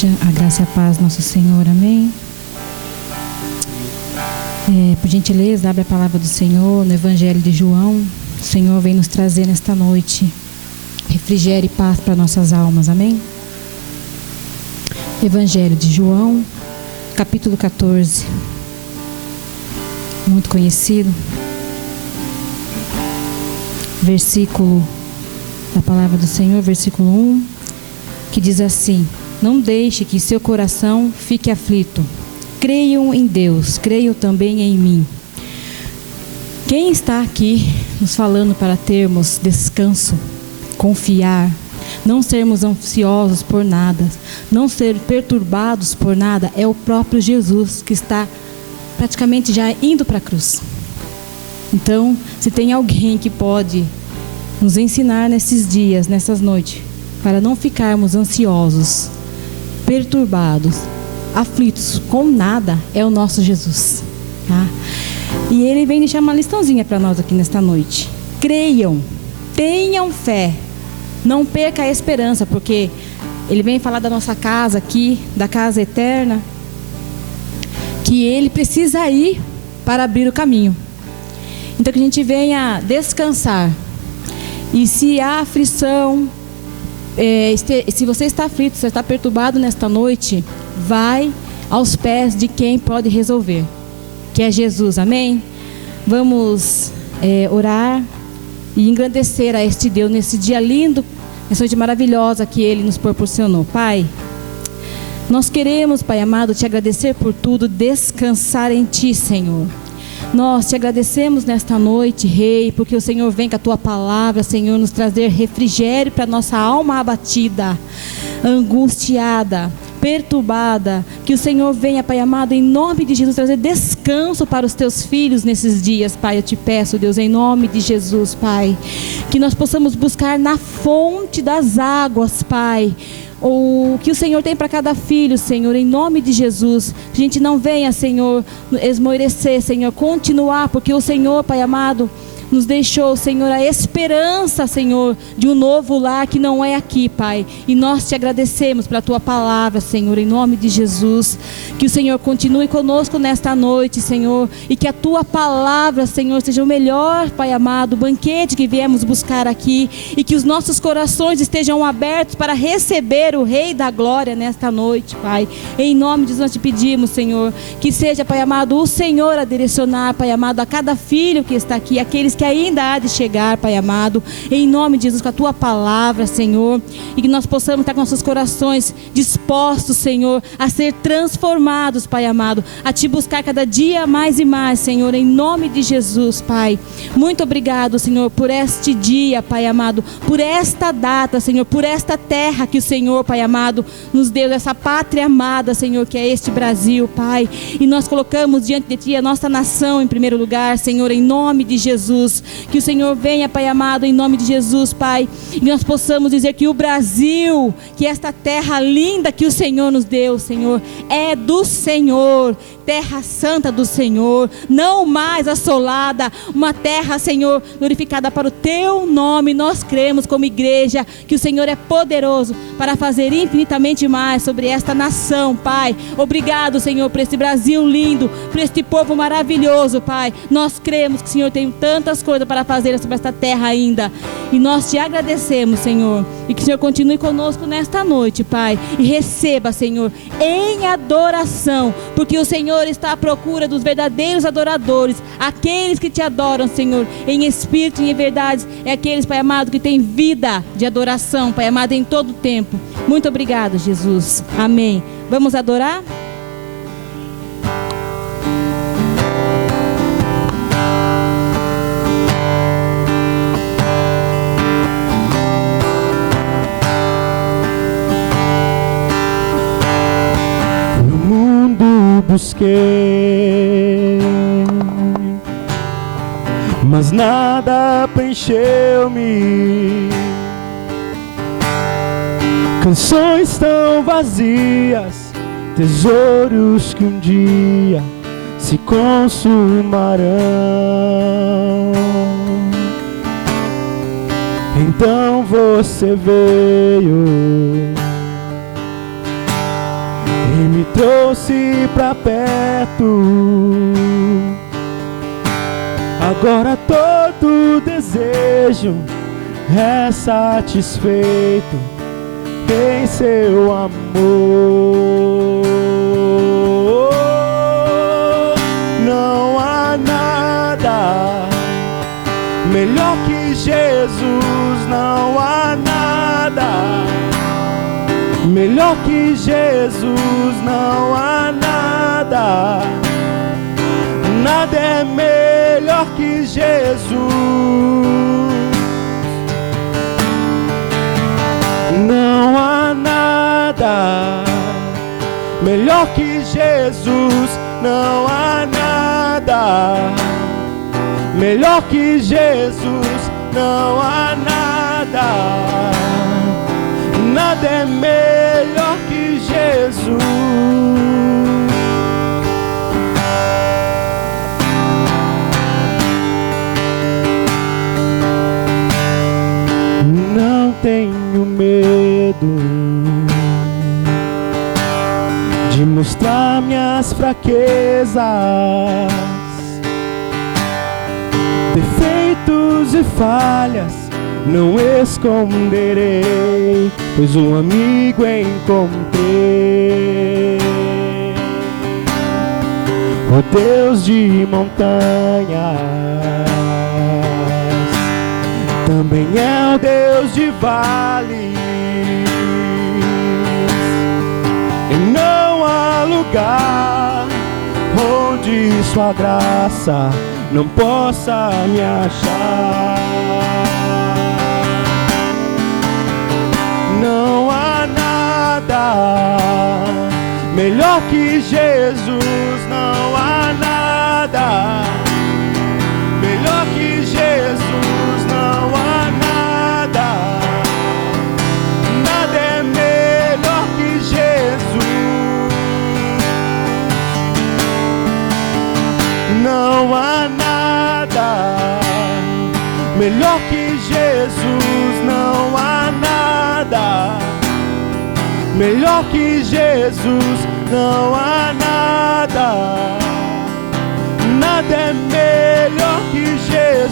A graça e a paz, nosso Senhor, amém. Por gentileza, abre a palavra do Senhor no Evangelho de João. O Senhor vem nos trazer nesta noite refrigério e paz para nossas almas, amém. Evangelho de João, capítulo 14, muito conhecido. Versículo da palavra do Senhor, versículo 1, que diz assim: não deixe que seu coração fique aflito. Creiam em Deus, creiam também em mim. Quem está aqui nos falando para termos descanso, confiar, não sermos ansiosos por nada, não ser perturbados por nada, é o próprio Jesus, que está praticamente já indo para a cruz. Então, se tem alguém que pode nos ensinar nesses dias, nessas noites, para não ficarmos ansiosos, perturbados, aflitos com nada, é o nosso Jesus, tá? E Ele vem deixar uma liçãozinha para nós aqui nesta noite. Creiam, tenham fé, não perca a esperança, porque Ele vem falar da nossa casa aqui, da casa eterna, que Ele precisa ir para abrir o caminho. Então que a gente venha descansar. E se há aflição, se você está aflito, se você está perturbado nesta noite, vai aos pés de quem pode resolver, que é Jesus, amém? Vamos orar e engrandecer a este Deus nesse dia lindo, nessa noite maravilhosa que Ele nos proporcionou. Pai, nós queremos, Pai amado, te agradecer por tudo, descansar em Ti, Senhor. Nós te agradecemos nesta noite, Rei, porque o Senhor vem com a Tua palavra, Senhor, nos trazer refrigério para nossa alma abatida, angustiada, perturbada. Que o Senhor venha, Pai amado, em nome de Jesus, trazer descanso para os Teus filhos nesses dias, Pai. Eu te peço, Deus, em nome de Jesus, Pai, que nós possamos buscar na fonte das águas, Pai, o que o Senhor tem para cada filho, Senhor, em nome de Jesus. A gente não venha, Senhor, esmorecer, Senhor, continuar, porque o Senhor, Pai amado, nos deixou, Senhor, a esperança, Senhor, de um novo lar que não é aqui, Pai. E nós te agradecemos pela Tua palavra, Senhor, em nome de Jesus. Que o Senhor continue conosco nesta noite, Senhor, e que a Tua palavra, Senhor, seja o melhor, Pai amado, banquete que viemos buscar aqui, e que os nossos corações estejam abertos para receber o Rei da Glória nesta noite, Pai. Em nome de Jesus nós te pedimos, Senhor, que seja, Pai amado, o Senhor a direcionar, Pai amado, a cada filho que está aqui, aqueles que ainda há de chegar, Pai amado, em nome de Jesus, com a Tua palavra, Senhor, e que nós possamos estar com nossos corações dispostos, Senhor, a ser transformados, Pai amado, a Te buscar cada dia mais e mais, Senhor, em nome de Jesus, Pai. Muito obrigado, Senhor, por este dia, Pai amado, por esta data, Senhor, por esta terra que o Senhor, Pai amado, nos deu, essa pátria amada, Senhor, que é este Brasil, Pai, e nós colocamos diante de Ti a nossa nação em primeiro lugar, Senhor, em nome de Jesus. Que o Senhor venha, Pai amado, em nome de Jesus, Pai, e nós possamos dizer que o Brasil, que esta terra linda que o Senhor nos deu, Senhor, é do Senhor, terra santa do Senhor, não mais assolada, uma terra, Senhor, glorificada para o Teu nome. Nós cremos como igreja que o Senhor é poderoso para fazer infinitamente mais sobre esta nação, Pai. Obrigado, Senhor, por este Brasil lindo, por este povo maravilhoso, Pai. Nós cremos que o Senhor tem tantas coisas para fazer sobre esta terra ainda, e nós te agradecemos, Senhor, e que o Senhor continue conosco nesta noite, Pai, e receba, Senhor, em adoração, porque o Senhor está à procura dos verdadeiros adoradores, aqueles que Te adoram, Senhor, em espírito e em verdade, é aqueles, Pai amado, que têm vida de adoração, Pai amado, em todo o tempo. Muito obrigado, Jesus, amém. Vamos adorar? Busquei, mas nada preencheu-me. Canções tão vazias, tesouros que um dia se consumarão. Então você veio e me trouxe pra perto. Agora todo desejo é satisfeito em seu amor. Não há nada melhor que Jesus, não há nada melhor que Jesus, não há nada. Nada é melhor que Jesus. Não há nada melhor que Jesus. Não há nada melhor que Jesus. Não há nada. Nada é melhor que Jesus. Não tenho medo de mostrar minhas fraquezas, defeitos e falhas não esconderei, pois um amigo encontrei. O Deus de montanhas também é o Deus de vales, e não há lugar onde sua graça não possa me achar. Não há nada melhor que Jesus, não há nada melhor que Jesus, não há nada. Nada é melhor que Jesus. Não há nada melhor que Jesus, não há nada melhor que Jesus, não há nada. Nada é melhor que Jesus.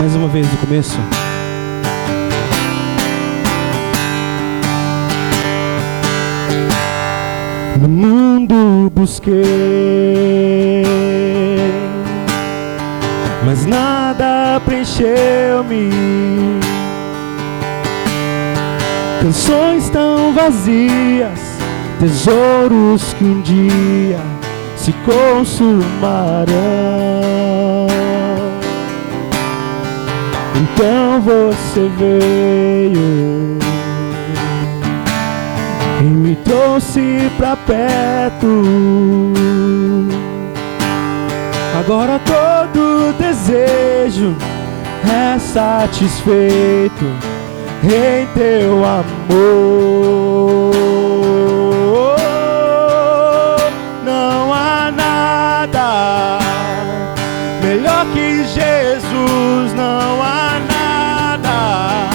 Mais uma vez do começo. No mundo busquei, mas nada preencheu-me. Canções tão vazias, tesouros que um dia se consumarão. Então você veio e me trouxe pra perto. Agora todo desejo é satisfeito em teu amor. Não há nada melhor que Jesus, não há nada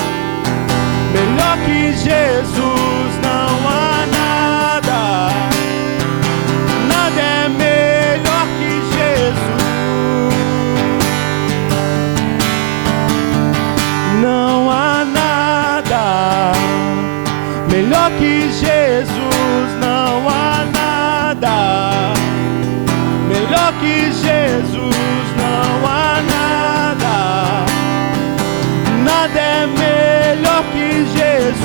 melhor que Jesus. Melhor que Jesus, não há nada melhor que Jesus, não há nada. Nada é melhor que Jesus.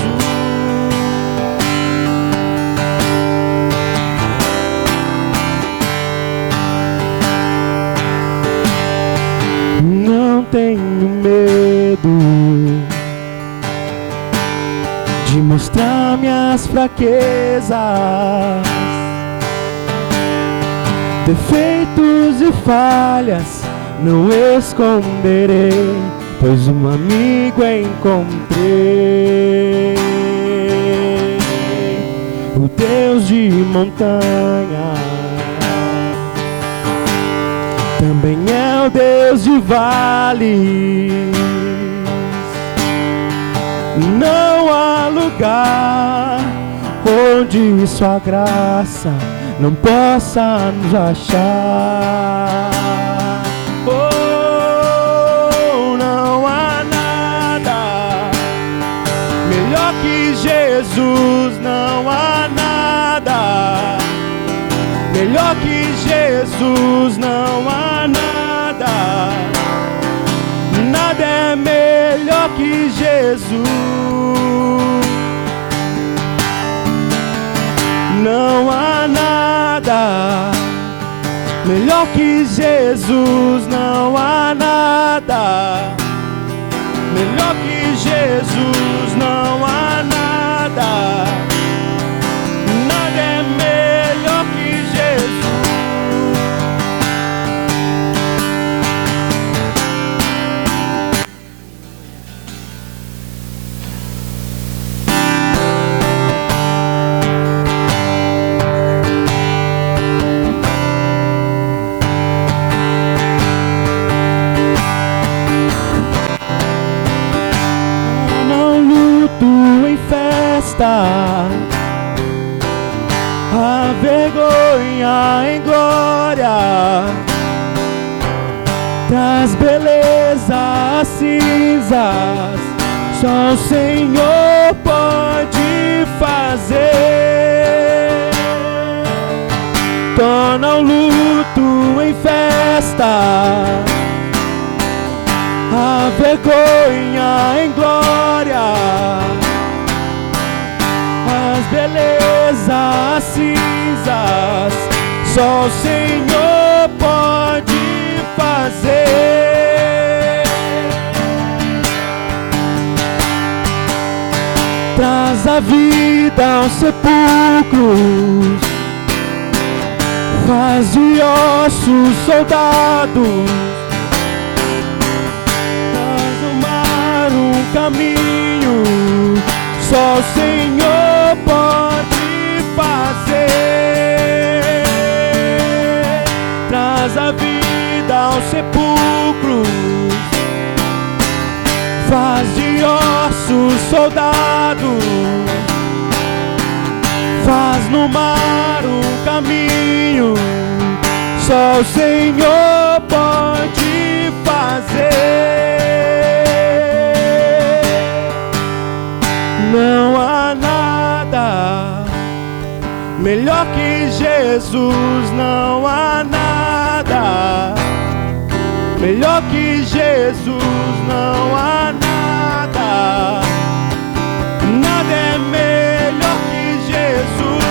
Não tenho medo de mostrar minhas fraquezas, defeitos e falhas não esconderei, pois um amigo encontrei. montanhas. Também é o Deus de vales. Não há lugar onde sua graça não possa nos achar. Oh, não há nada melhor que Jesus, não há nada melhor que Jesus, não há nada, nada é melhor que Jesus. Não há nada melhor que Jesus, não há nada melhor que Jesus, não há nada, nada é melhor que Jesus. A vergonha em glória, traz beleza às cinzas, só o Senhor pode fazer. Torna o luto em festa, a vergonha em glória, beleza às cinzas, só o Senhor pode fazer. Traz a vida aos sepulcros, faz de ossos soldados, traz no mar um caminho, só o Senhor pode fazer. Traz a vida aos sepulcros, faz de ossos soldados, faz no mar um caminho, só o Senhor pode fazer. Não há nada melhor que Jesus, não há nada melhor que Jesus, não há nada, nada é melhor que Jesus.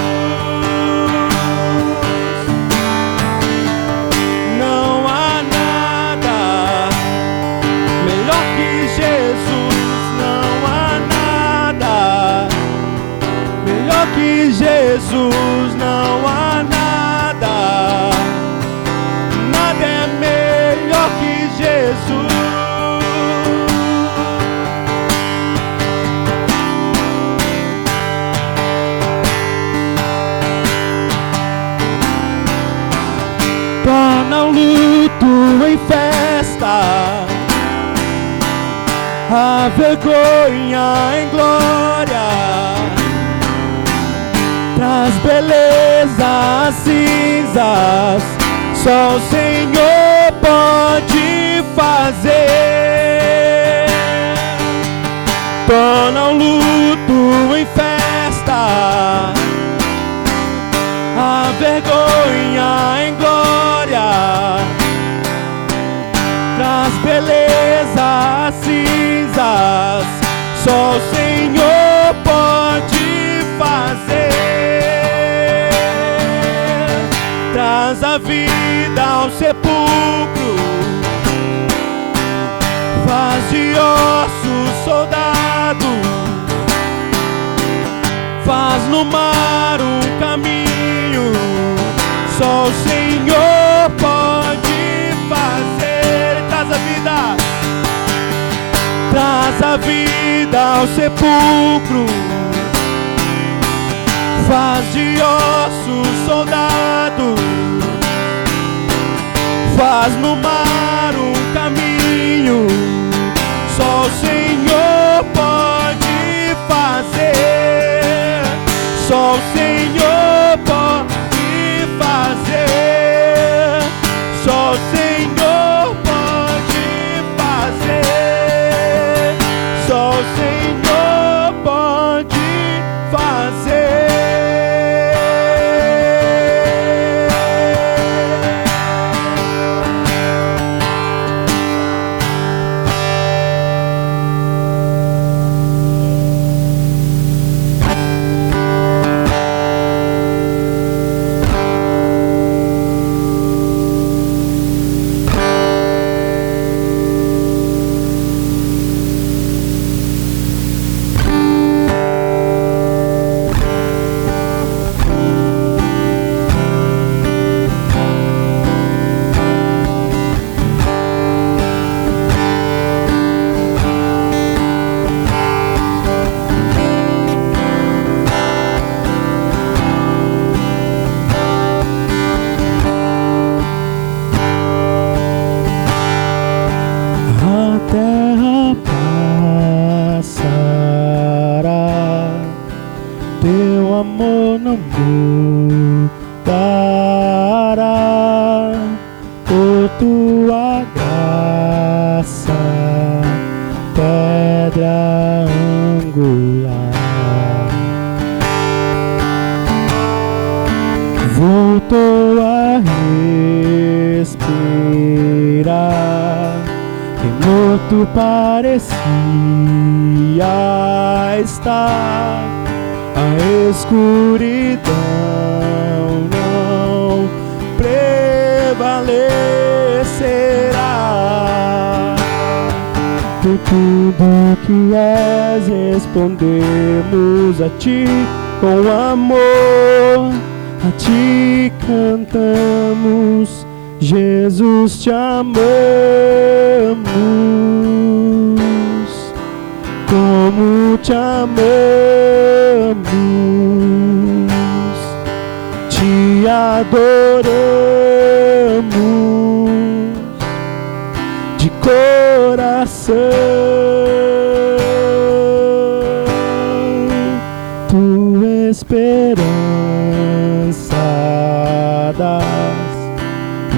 Não há nada melhor que Jesus, não há nada melhor que Jesus, não há nada, nada é melhor que Jesus. Torna o luto em festa, a vergonha em glória, traz beleza às cinzas, só o Senhor pode fazer. Torna o luto em festa, a vergonha em glória, traz beleza às cinzas, só o Senhor pode fazer. Traz a vida ao sepulcro, faz de ossos soldados, faz no mar um caminho, só o Senhor pode fazer. Traz a vida ao sepulcro, faz de ossos soldados, faz no mar um caminho. Só o Senhor pode fazer, só o Senhor pode fazer, só o Senhor pode fazer, só o Senhor pode fazer. Teu amor não mudará, por tua graça, pedra angular. Voltou a respirar, e morto parecia estar. A escuridão não prevalecerá. Por tudo que és, respondemos a ti com amor. A ti cantamos, Jesus, te amamos. Como te amamos, te adoramos de coração. Tua esperança das, o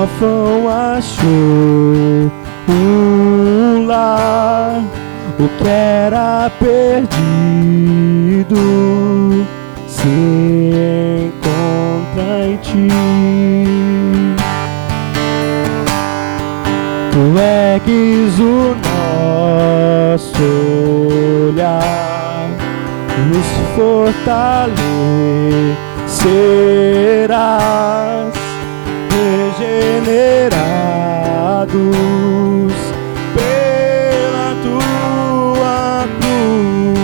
órfão achou um lar. O que era perdido se encontra em ti. Tu ergues o nosso olhar, nos fortalecerás, regenerados pela tua cruz.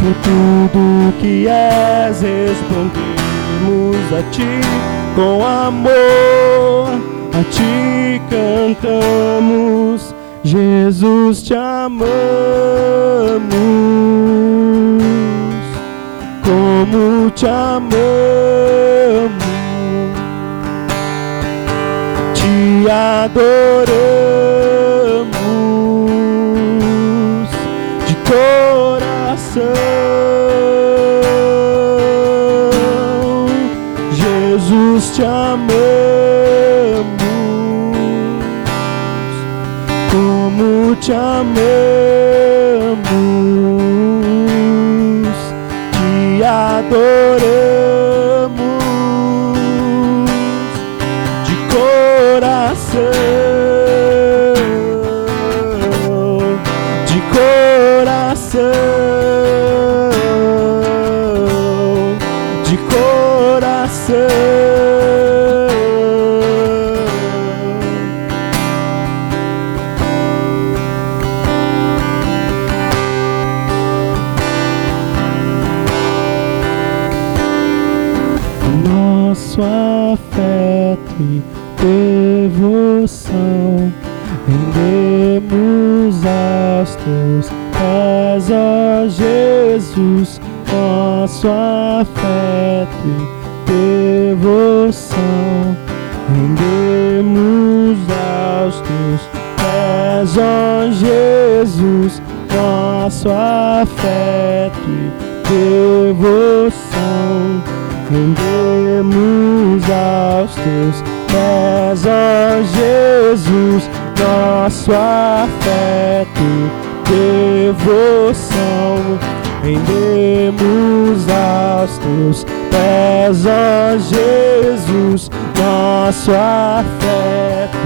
Por tudo que és, respondemos a ti com amor. A ti cantamos, Jesus, te amamos. Como te amamos, te adoramos de coração. Jesus, te amamos. Como te amamos, te adoramos de coração, de coração, de coração. Nosso afeto e devoção rendemos aos teus pés, ó Jesus, ó nosso afeto e devoção, rendemos aos teus pés, ó Jesus, nosso afeto e devoção, rendemos aos teus pés, ó Jesus, nosso afeto e devoção, rendemos aos teus pés, ó Jesus, nosso afeto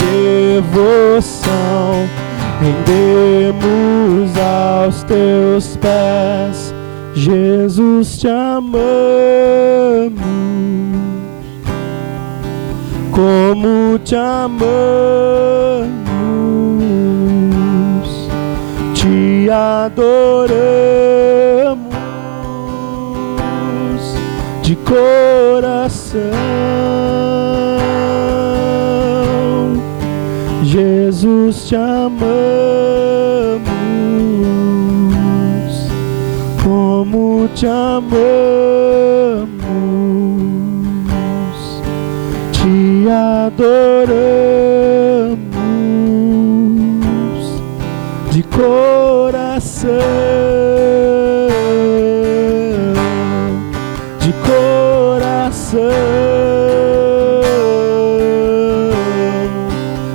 e devoção, rendemos aos teus pés. Jesus, te amamos, como te amamos, te adoramos de coração. Jesus, te amamos, como te amamos, te adoramos de coração, de coração,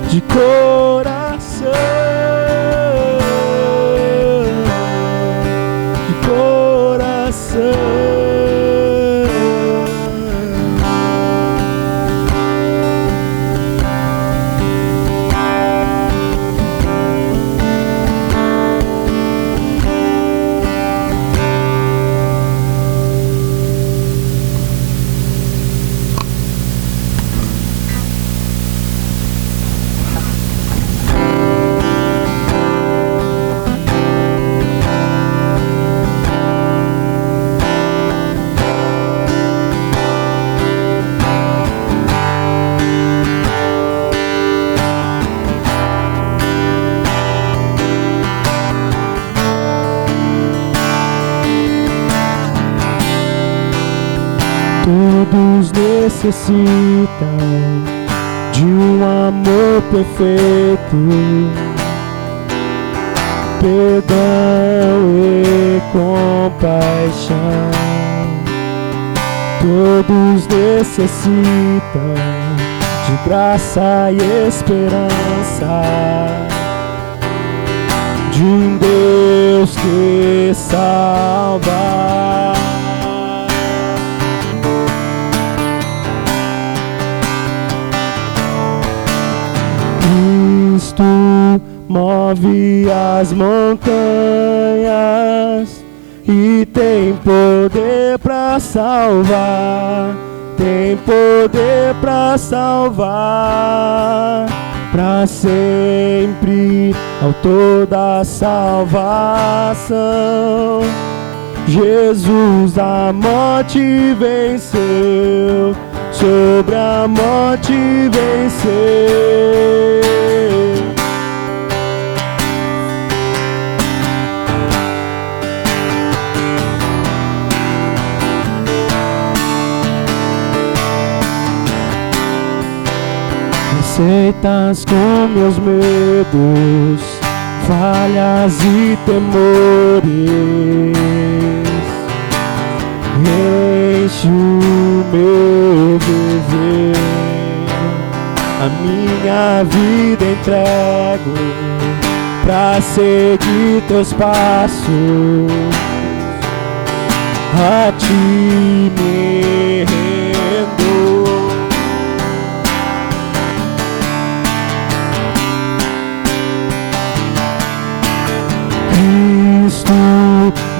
de coração, de coração. Todos necessitam de um amor perfeito, perdão e compaixão. Todos necessitam de graça e esperança, de um Deus que salva. Cristo move as montanhas e tem poder para salvar, tem poder para salvar, para sempre, autor da salvação. Jesus a morte venceu, sobre a morte venceu. Aceitas com meus medos, falhas e temores, enche o meu viver, a minha vida entrego pra seguir teus passos, a ti me rendo. Cristo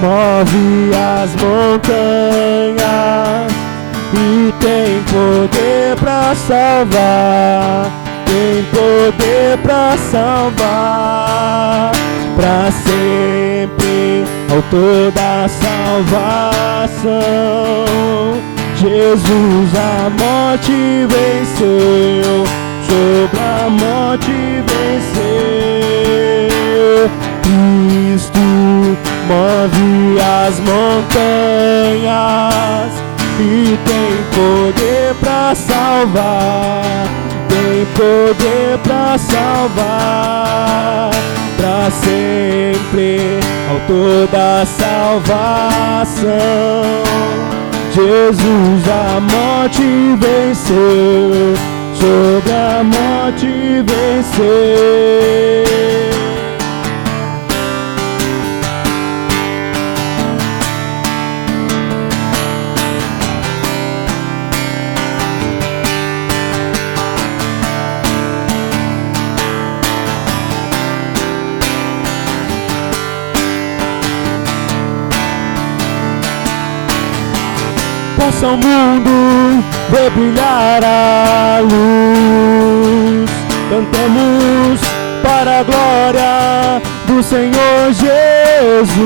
move as montanhas e tem poder pra salvar, tem poder pra salvar, pra sempre, autor da salvação. Jesus a morte venceu, sobre a morte venceu. Cristo move as montanhas e tem poder para salvar, tem poder para salvar, para sempre, autor da salvação. Jesus a morte venceu, sobre a morte venceu. Possa o mundo ver brilhar a luz, cantamos para a glória do Senhor Jesus.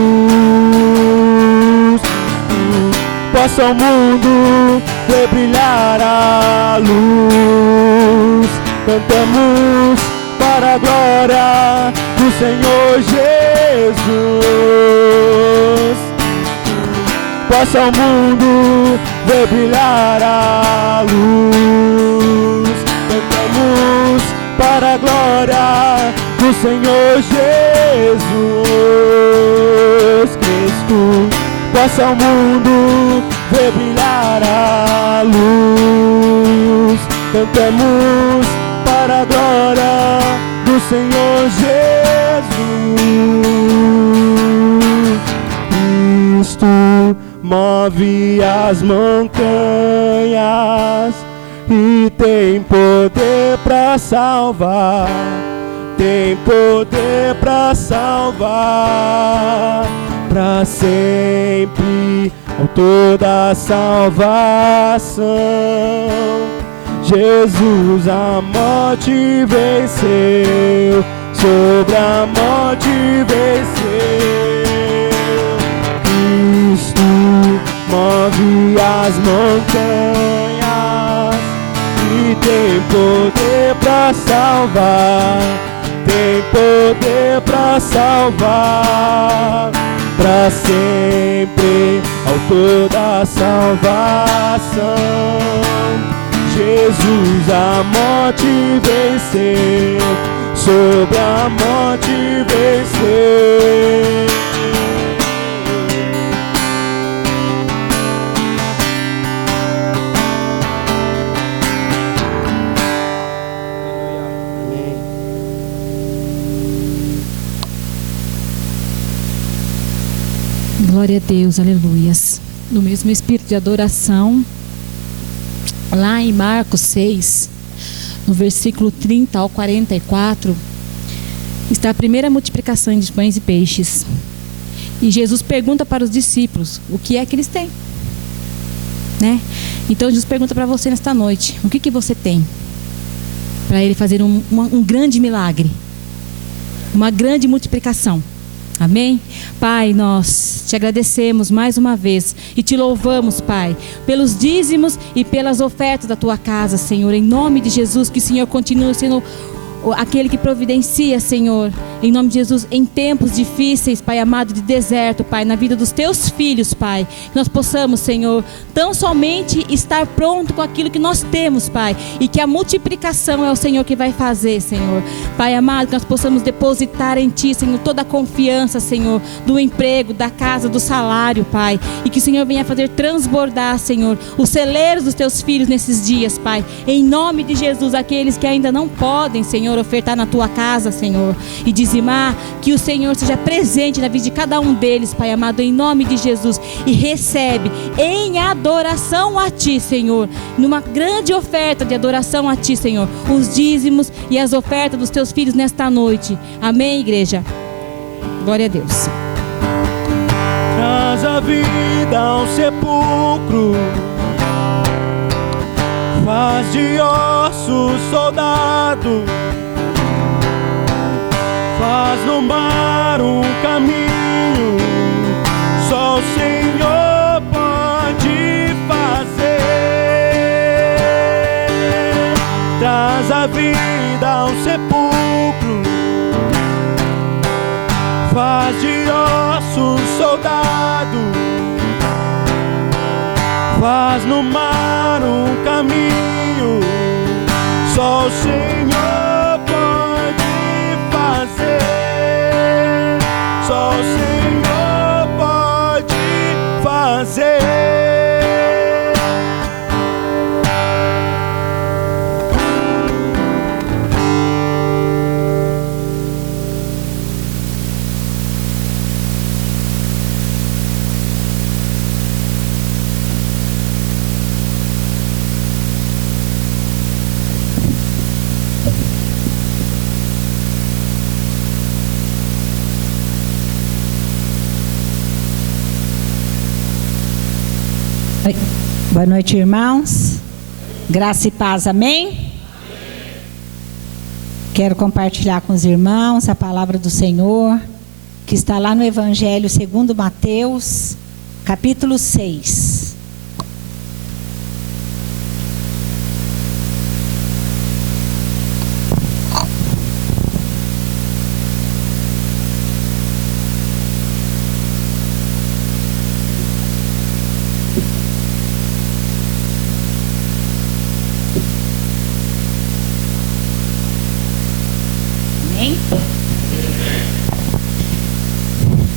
Possa o mundo ver brilhar a luz, cantamos para a glória do Senhor Jesus. Possa o mundo ver brilhar a luz, cantamos para a glória do Senhor Jesus Cristo. Possa o mundo ver brilhar a luz, cantamos para a glória do Senhor Jesus Cristo. Move as montanhas e tem poder para salvar, tem poder para salvar, para sempre, autor da salvação. Jesus a morte venceu, sobre a morte venceu. Move as montanhas e tem poder para salvar, tem poder para salvar, para sempre, autor da salvação. Jesus a morte venceu, sobre a morte venceu. Glória a Deus, aleluias. No mesmo espírito de adoração, lá em Marcos 6, no versículo 30 ao 44, está a primeira multiplicação de pães e peixes. E Jesus pergunta para os discípulos o que é que eles têm, né? Então Jesus pergunta para você nesta noite: o que você tem? Para ele fazer um grande milagre, uma grande multiplicação. Amém? Pai, nós te agradecemos mais uma vez e te louvamos, Pai, pelos dízimos e pelas ofertas da tua casa, Senhor, em nome de Jesus. Que o Senhor continue sendo aquele que providencia, Senhor, em nome de Jesus, em tempos difíceis, Pai amado, de deserto, Pai, na vida dos teus filhos, Pai, que nós possamos, Senhor, tão somente estar pronto com aquilo que nós temos, Pai, e que a multiplicação é o Senhor que vai fazer, Senhor, Pai amado, que nós possamos depositar em Ti, Senhor, toda a confiança, Senhor, do emprego, da casa, do salário, Pai, e que o Senhor venha fazer transbordar, Senhor, os celeiros dos teus filhos nesses dias, Pai, em nome de Jesus. Aqueles que ainda não podem, Senhor, ofertar na tua casa, Senhor, e dizimar, que o Senhor seja presente na vida de cada um deles, Pai amado, em nome de Jesus, e recebe em adoração a Ti, Senhor, numa grande oferta de adoração a Ti, Senhor, os dízimos e as ofertas dos teus filhos nesta noite. Amém, igreja? Glória a Deus. Traz a vida ao sepulcro, faz de ossos soldado, faz no mar um caminho, só o Senhor pode fazer. Traz a vida ao sepulcro, faz de ossos soldado, faz no mar um caminho. Só o Senhor pode fazer. Só o Senhor pode fazer. Boa noite, irmãos. Graça e paz, amém? Quero compartilhar com os irmãos a palavra do Senhor, que está lá no Evangelho segundo Mateus, capítulo 6.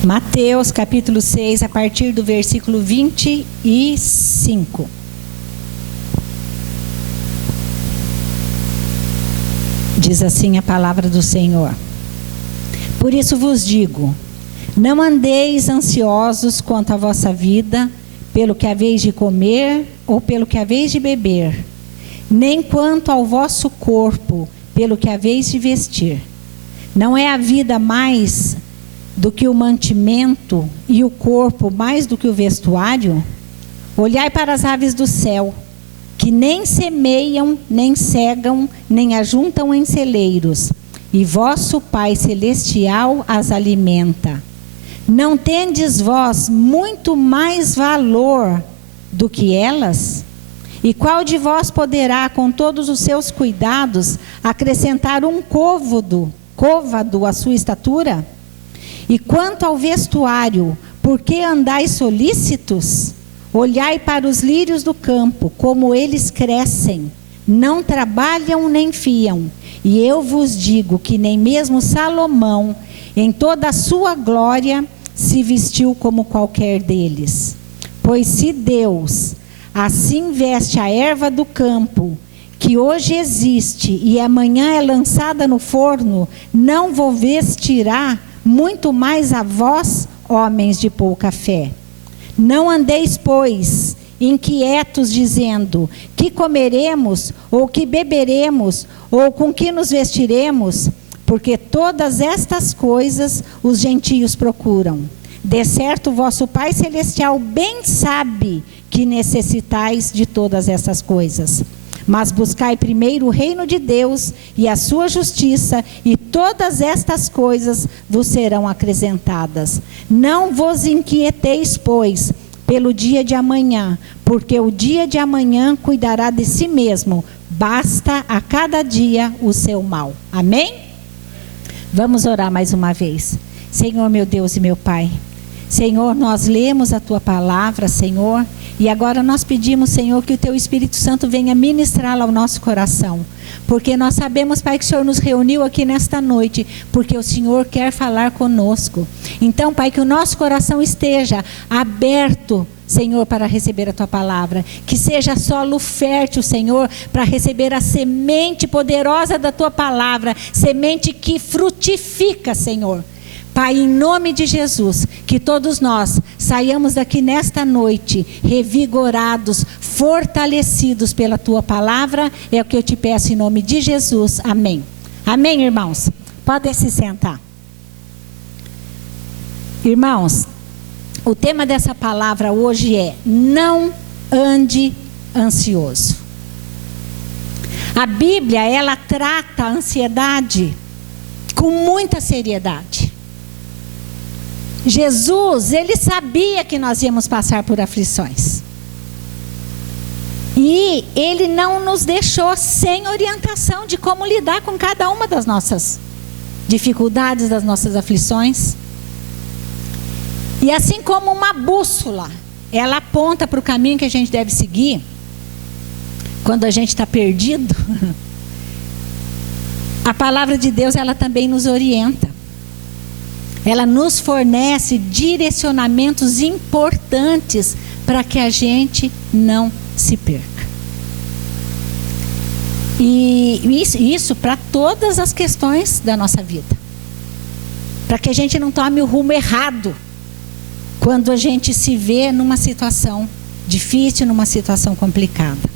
Mateus capítulo 6, a partir do versículo 25. Diz assim a palavra do Senhor: Por isso vos digo, não andeis ansiosos quanto à vossa vida, pelo que haveis de comer ou pelo que haveis de beber, nem quanto ao vosso corpo, pelo que haveis de vestir. Não é a vida mais do que o mantimento, e o corpo mais do que o vestuário? Olhai para as aves do céu, que nem semeiam, nem cegam, nem ajuntam em celeiros, e vosso Pai Celestial as alimenta. Não tendes vós muito mais valor do que elas? E qual de vós poderá, com todos os seus cuidados, acrescentar um côvado à sua estatura? E quanto ao vestuário, por que andais solícitos? Olhai para os lírios do campo, como eles crescem, não trabalham nem fiam. E eu vos digo que nem mesmo Salomão, em toda a sua glória, se vestiu como qualquer deles. Pois se Deus assim veste a erva do campo, que hoje existe e amanhã é lançada no forno, não vos vestirá muito mais a vós, homens de pouca fé. Não andeis, pois, inquietos, dizendo: que comeremos, ou que beberemos, ou com que nos vestiremos? Porque todas estas coisas os gentios procuram. De certo, vosso Pai Celestial bem sabe que necessitais de todas essas coisas. Mas buscai primeiro o reino de Deus e a sua justiça, e todas estas coisas vos serão acrescentadas. Não vos inquieteis, pois, pelo dia de amanhã, porque o dia de amanhã cuidará de si mesmo. Basta a cada dia o seu mal. Amém? Vamos orar mais uma vez. Senhor, meu Deus e meu Pai, Senhor, nós lemos a Tua palavra, Senhor, e agora nós pedimos, Senhor, que o Teu Espírito Santo venha ministrá-la ao nosso coração. Porque nós sabemos, Pai, que o Senhor nos reuniu aqui nesta noite, porque o Senhor quer falar conosco. Então, Pai, que o nosso coração esteja aberto, Senhor, para receber a Tua palavra. Que seja solo fértil, Senhor, para receber a semente poderosa da Tua palavra. Semente que frutifica, Senhor. Pai, em nome de Jesus, que todos nós saiamos daqui nesta noite revigorados, fortalecidos pela Tua palavra, é o que eu te peço em nome de Jesus, amém. Amém, irmãos? Podem se sentar. Irmãos, o tema dessa palavra hoje é: não ande ansioso. A Bíblia, ela trata a ansiedade com muita seriedade. Jesus, ele sabia que nós íamos passar por aflições. E ele não nos deixou sem orientação de como lidar com cada uma das nossas dificuldades, das nossas aflições. E assim como uma bússola, ela aponta para o caminho que a gente deve seguir. Quando a gente está perdido, a palavra de Deus, ela também nos orienta. Ela nos fornece direcionamentos importantes para que a gente não se perca. E isso para todas as questões da nossa vida. Para que a gente não tome o rumo errado quando a gente se vê numa situação difícil, numa situação complicada.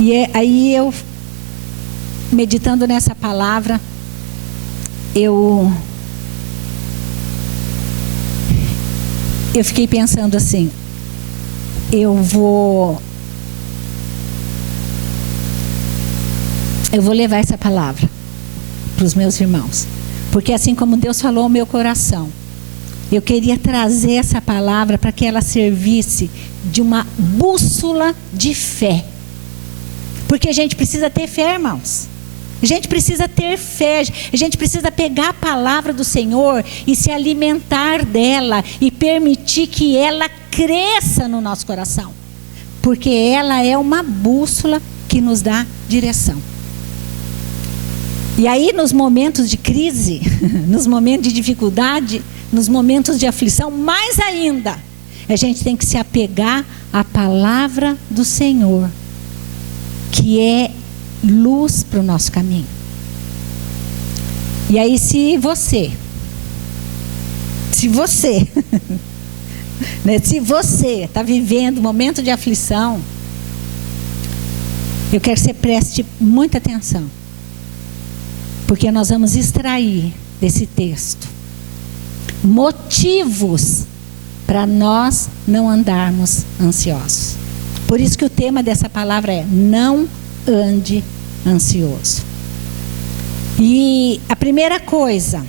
E aí eu, meditando nessa palavra, eu fiquei pensando assim, eu vou levar essa palavra para os meus irmãos, porque assim como Deus falou ao meu coração, eu queria trazer essa palavra para que ela servisse de uma bússola de fé, porque a gente precisa ter fé, irmãos. A gente precisa ter fé, a gente precisa pegar a palavra do Senhor e se alimentar dela e permitir que ela cresça no nosso coração, porque ela é uma bússola que nos dá direção. E aí nos momentos de crise, nos momentos de dificuldade, nos momentos de aflição, mais ainda, a gente tem que se apegar à palavra do Senhor, que é luz para o nosso caminho. E aí se você né, se você está vivendo um momento de aflição, eu quero que você preste muita atenção, porque nós vamos extrair desse texto motivos para nós não andarmos ansiosos. Por isso que o tema dessa palavra é: não ande ansioso. E a primeira coisa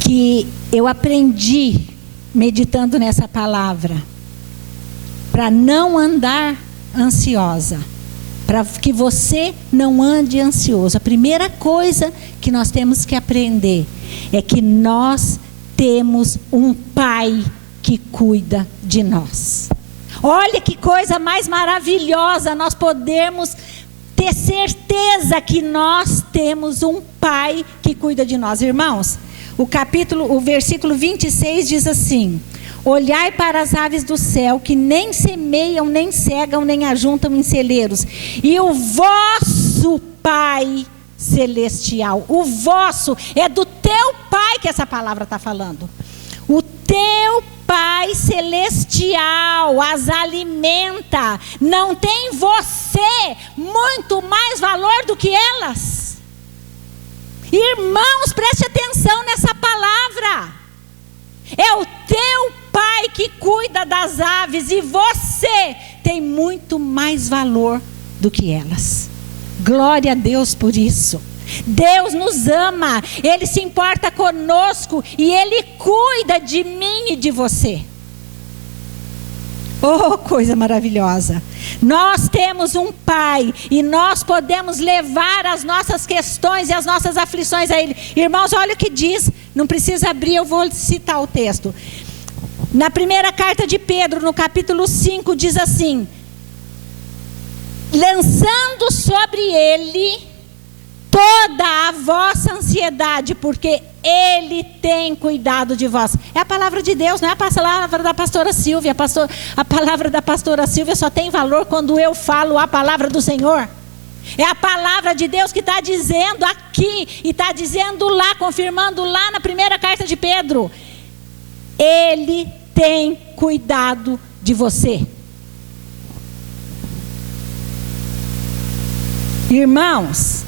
que eu aprendi meditando nessa palavra, para não andar ansiosa, para que você não ande ansioso, a primeira coisa que nós temos que aprender é que nós temos um Pai que cuida de nós. Olha que coisa mais maravilhosa nós podemos ter certeza que nós temos um Pai que cuida de nós. Irmãos, o versículo 26 diz assim: olhai para as aves do céu, que nem semeiam, nem cegam, nem ajuntam em celeiros, e o vosso Pai celestial, o vosso, é do teu Pai que essa palavra está falando. O teu Pai celestial as alimenta. Não tem você muito mais valor do que elas? Irmãos, preste atenção nessa palavra. É o teu Pai que cuida das aves, e você tem muito mais valor do que elas. Glória a Deus por isso. Deus nos ama, Ele se importa conosco e Ele cuida de mim e de você. Oh, coisa maravilhosa. Nós temos um Pai e nós podemos levar as nossas questões e as nossas aflições a Ele. Irmãos, olha o que diz, não precisa abrir, eu vou citar o texto. Na primeira carta de Pedro, no capítulo 5, diz assim: lançando sobre Ele toda a vossa ansiedade, porque Ele tem cuidado de vós. É a palavra de Deus, não é a palavra da pastora Silvia. A palavra da pastora Silvia só tem valor quando eu falo a palavra do Senhor. É a palavra de Deus que está dizendo aqui e está dizendo lá, confirmando lá na primeira carta de Pedro. Ele tem cuidado de você. Irmãos,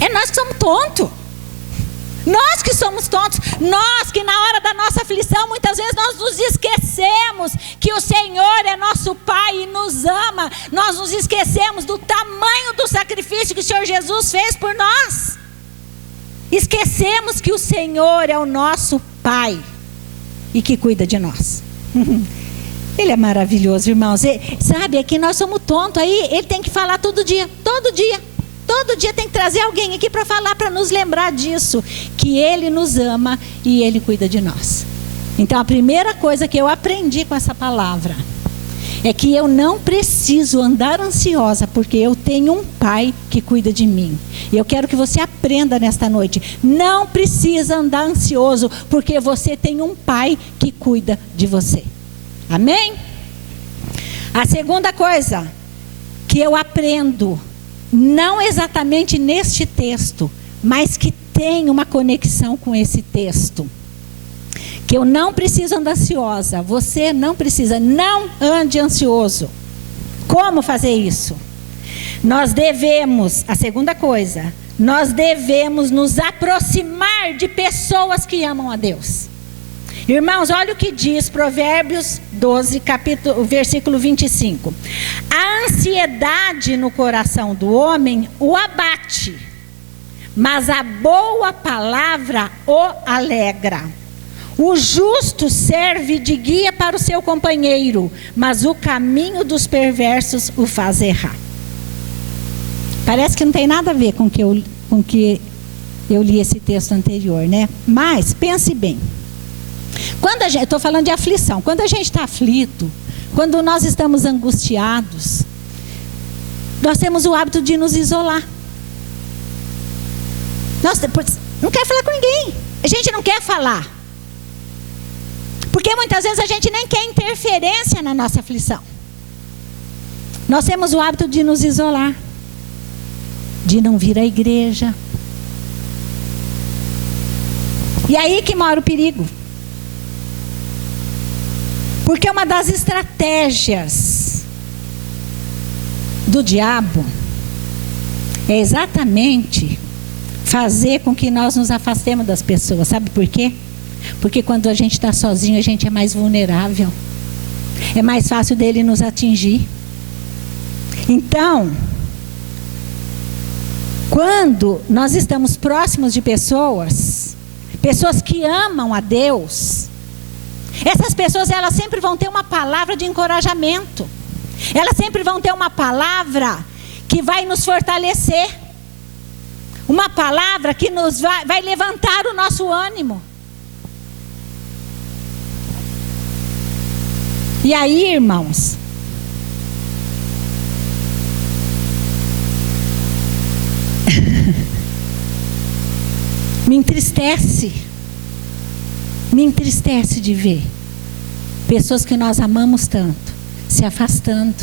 é nós que somos tontos. Nós que somos tontos. Nós que na hora da nossa aflição, muitas vezes nós nos esquecemos que o Senhor é nosso Pai e nos ama. Nós nos esquecemos do tamanho do sacrifício que o Senhor Jesus fez por nós. Esquecemos que o Senhor é o nosso Pai e que cuida de nós. Ele é maravilhoso, irmãos. Sabe, é que nós somos tontos. Aí Ele tem que falar todo dia. Todo dia tem que trazer alguém aqui para falar, para nos lembrar disso, que Ele nos ama e Ele cuida de nós. Então a primeira coisa que eu aprendi com essa palavra é que eu não preciso andar ansiosa, porque eu tenho um pai que cuida de mim. E eu quero que você aprenda nesta noite. Não precisa andar ansioso, porque você tem um pai que cuida de você. Amém? A segunda coisa que eu aprendo, não exatamente neste texto, mas que tem uma conexão com esse texto, que eu não preciso andar ansiosa. Você não precisa, não ande ansioso. Como fazer isso? Nós devemos, a segunda coisa, nós devemos nos aproximar de pessoas que amam a Deus. Irmãos, olha o que diz Provérbios 12, versículo 25. A ansiedade no coração do homem o abate, mas a boa palavra o alegra. O justo serve de guia para o seu companheiro, mas o caminho dos perversos o faz errar. Parece que não tem nada a ver com que eu li esse texto anterior, né? Mas pense bem. Quando eu estou falando de aflição, quando a gente está aflito, quando nós estamos angustiados, nós temos o hábito de nos isolar. Nós não quer falar com ninguém. A gente não quer falar. Porque muitas vezes a gente nem quer interferência na nossa aflição. Nós temos o hábito de nos isolar, de não vir à igreja. E aí que mora o perigo. Porque uma das estratégias do diabo é exatamente fazer com que nós nos afastemos das pessoas. Sabe por quê? Porque quando a gente está sozinho, a gente é mais vulnerável. É mais fácil dele nos atingir. Então, quando nós estamos próximos de pessoas que amam a Deus, essas pessoas, elas sempre vão ter uma palavra de encorajamento. Elas sempre vão ter uma palavra que vai nos fortalecer. Uma palavra que nos vai levantar o nosso ânimo. E aí, irmãos, me entristece de ver pessoas que nós amamos tanto se afastando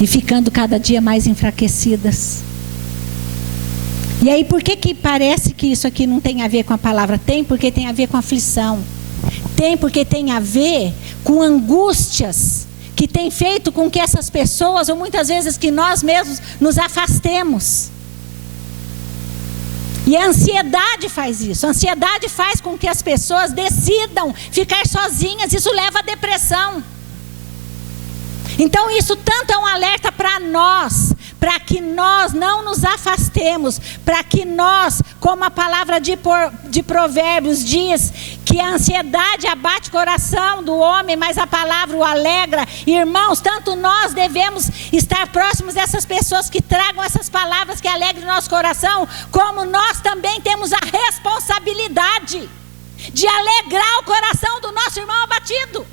e ficando cada dia mais enfraquecidas. E aí, por que parece que isso aqui não tem a ver com a palavra? Tem, porque tem a ver com aflição. Tem, porque tem a ver com angústias que tem feito com que essas pessoas, ou muitas vezes que nós mesmos, nos afastemos. E a ansiedade faz isso. A ansiedade faz com que as pessoas decidam ficar sozinhas. Isso leva à depressão. Então isso tanto é um alerta para nós, para que nós não nos afastemos, para que nós, como a palavra de Provérbios diz, que a ansiedade abate o coração do homem, mas a palavra o alegra. Irmãos, tanto nós devemos estar próximos dessas pessoas que tragam essas palavras que alegram o nosso coração, como nós também temos a responsabilidade de alegrar o coração do nosso irmão abatido.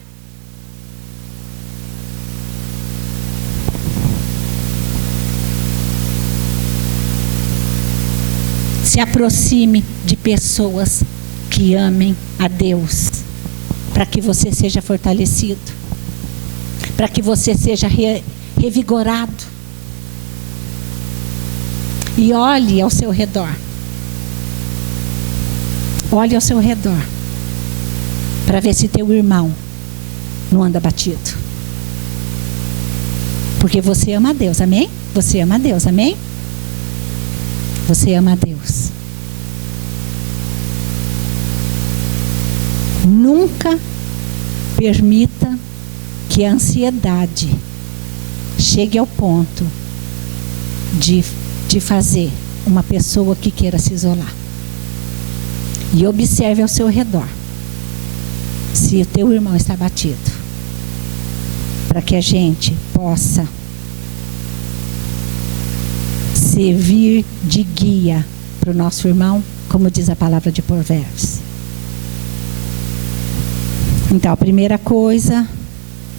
Se aproxime de pessoas que amem a Deus, para que você seja fortalecido, para que você seja revigorado. E olhe ao seu redor. Olhe ao seu redor, para ver se teu irmão não anda batido. Porque você ama a Deus, amém? Você ama a Deus, amém? Você ama a Deus. Nunca permita que a ansiedade chegue ao ponto de fazer uma pessoa que queira se isolar. E observe ao seu redor se o teu irmão está batido, para que a gente possa servir de guia para o nosso irmão, como diz a palavra de Provérbios. Então, a primeira coisa,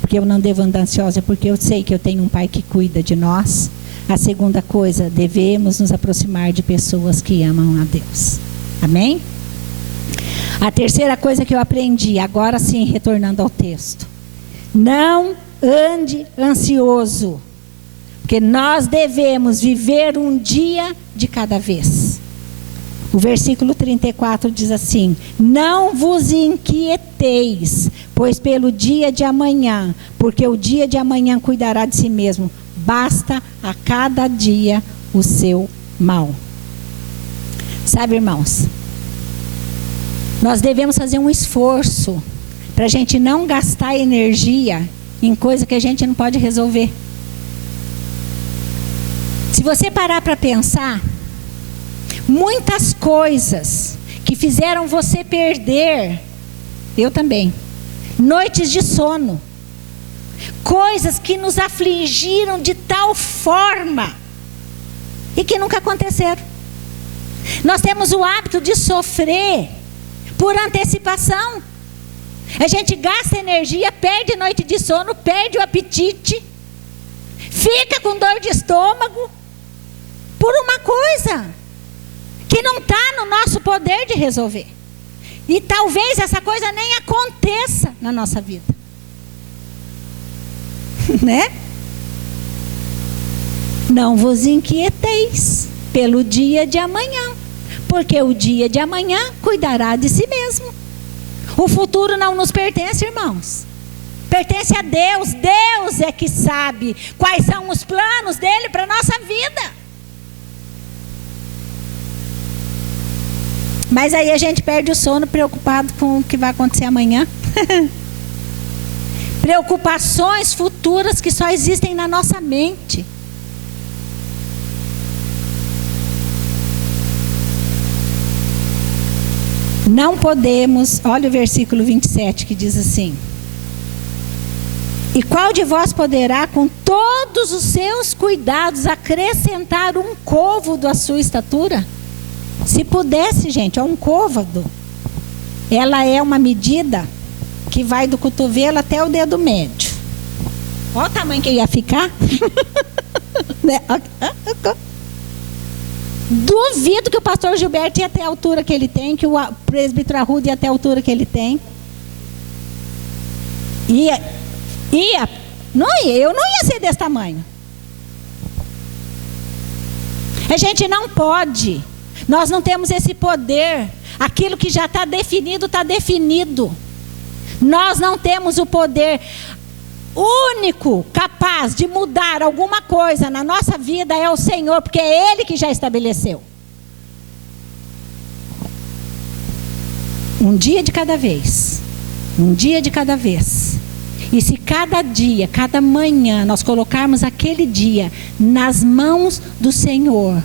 porque eu não devo andar ansiosa, porque eu sei que eu tenho um Pai que cuida de nós. A segunda coisa, devemos nos aproximar de pessoas que amam a Deus. Amém? A terceira coisa que eu aprendi, agora sim, retornando ao texto. Não ande ansioso, porque nós devemos viver um dia de cada vez. O versículo 34 diz assim: não vos inquieteis, pois pelo dia de amanhã, porque o dia de amanhã cuidará de si mesmo. Basta a cada dia o seu mal. Sabe, irmãos, nós devemos fazer um esforço para a gente não gastar energia em coisa que a gente não pode resolver. Se você parar para pensar, muitas coisas que fizeram você perder, eu também, noites de sono, coisas que nos afligiram de tal forma e que nunca aconteceram. Nós temos o hábito de sofrer por antecipação. A gente gasta energia, perde noite de sono, perde o apetite, fica com dor de estômago por uma coisa que não está no nosso poder de resolver. E talvez essa coisa nem aconteça na nossa vida. Né? Não vos inquieteis pelo dia de amanhã, porque o dia de amanhã cuidará de si mesmo. O futuro não nos pertence, irmãos. Pertence a Deus. Deus é que sabe quais são os planos dele para a nossa vida. Mas aí a gente perde o sono preocupado com o que vai acontecer amanhã. Preocupações futuras que só existem na nossa mente. Não podemos, olha o versículo 27 que diz assim: e qual de vós poderá com todos os seus cuidados acrescentar um côvado à sua estatura? Se pudesse, gente, um côvado, ela é uma medida que vai do cotovelo até o dedo médio. Olha o tamanho que ia ficar. Duvido que o pastor Gilberto ia ter a altura que ele tem, que o presbítero Arruda ia ter a altura que ele tem. Eu não ia ser desse tamanho. A gente não pode. Nós não temos esse poder. Aquilo que já está definido, está definido. Nós não temos o poder. Único capaz de mudar alguma coisa na nossa vida é o Senhor, porque é Ele que já estabeleceu. Um dia de cada vez. Um dia de cada vez. E se cada dia, cada manhã, nós colocarmos aquele dia nas mãos do Senhor,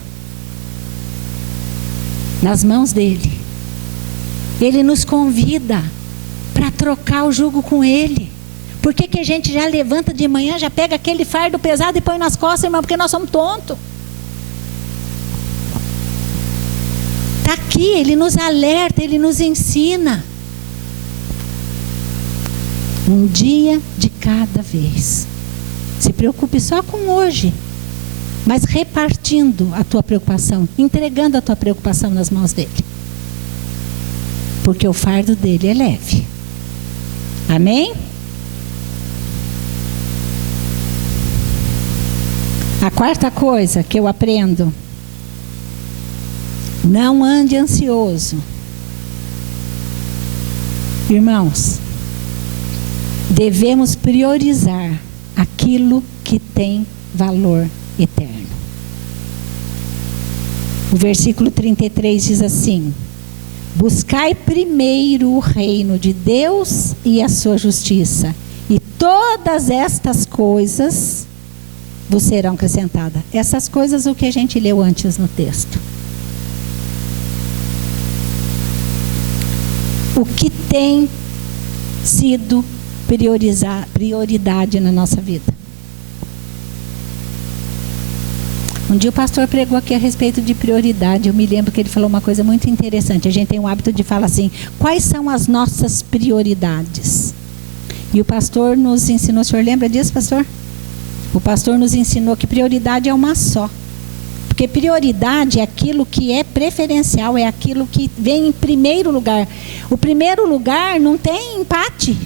nas mãos dEle, Ele nos convida para trocar o jugo com Ele. Por que a gente já levanta de manhã, já pega aquele fardo pesado e põe nas costas, irmão? Porque nós somos tontos. Está aqui, Ele nos alerta, Ele nos ensina. Um dia de cada vez. Se preocupe só com hoje, mas repartindo a tua preocupação, entregando a tua preocupação nas mãos dEle. Porque o fardo dEle é leve. Amém? A quarta coisa que eu aprendo: não ande ansioso. Irmãos, devemos priorizar aquilo que tem valor eterno. O versículo 33 diz assim: buscai primeiro o reino de Deus e a sua justiça, e todas estas coisas vos serão acrescentadas. Essas coisas, o que a gente leu antes no texto. O que tem sido prioridade na nossa vida? Um dia o pastor pregou aqui a respeito de prioridade. Eu me lembro que ele falou uma coisa muito interessante. A gente tem o hábito de falar assim: quais são as nossas prioridades? E o pastor nos ensinou, o senhor lembra disso, pastor? O pastor nos ensinou que prioridade é uma só. Porque prioridade é aquilo que é preferencial, é aquilo que vem em primeiro lugar. O primeiro lugar não tem empate.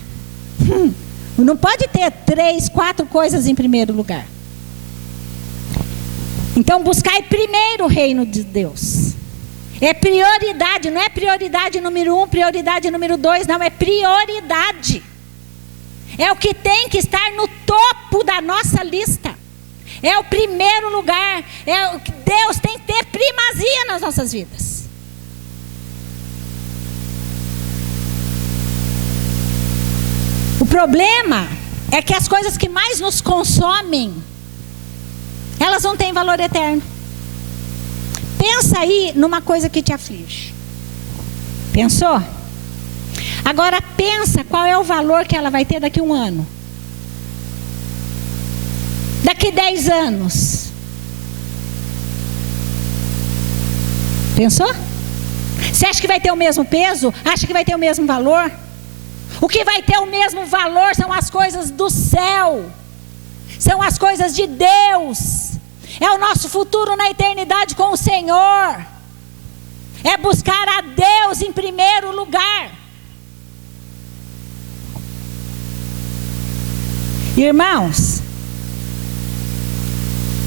Não pode ter 3, 4 coisas em primeiro lugar. Então, buscai primeiro o reino de Deus. É prioridade, não é prioridade número 1, prioridade número 2, não, é prioridade. É o que tem que estar no topo da nossa lista. É o primeiro lugar. É o que Deus tem que ter primazia nas nossas vidas. O problema é que as coisas que mais nos consomem, elas não têm valor eterno. Pensa aí numa coisa que te aflige. Pensou? Agora pensa qual é o valor que ela vai ter daqui a 1 ano. Daqui 10 anos. Pensou? Você acha que vai ter o mesmo peso? Acha que vai ter o mesmo valor? O que vai ter o mesmo valor são as coisas do céu. São as coisas de Deus. É o nosso futuro na eternidade com o Senhor. É buscar a Deus em primeiro lugar. Irmãos,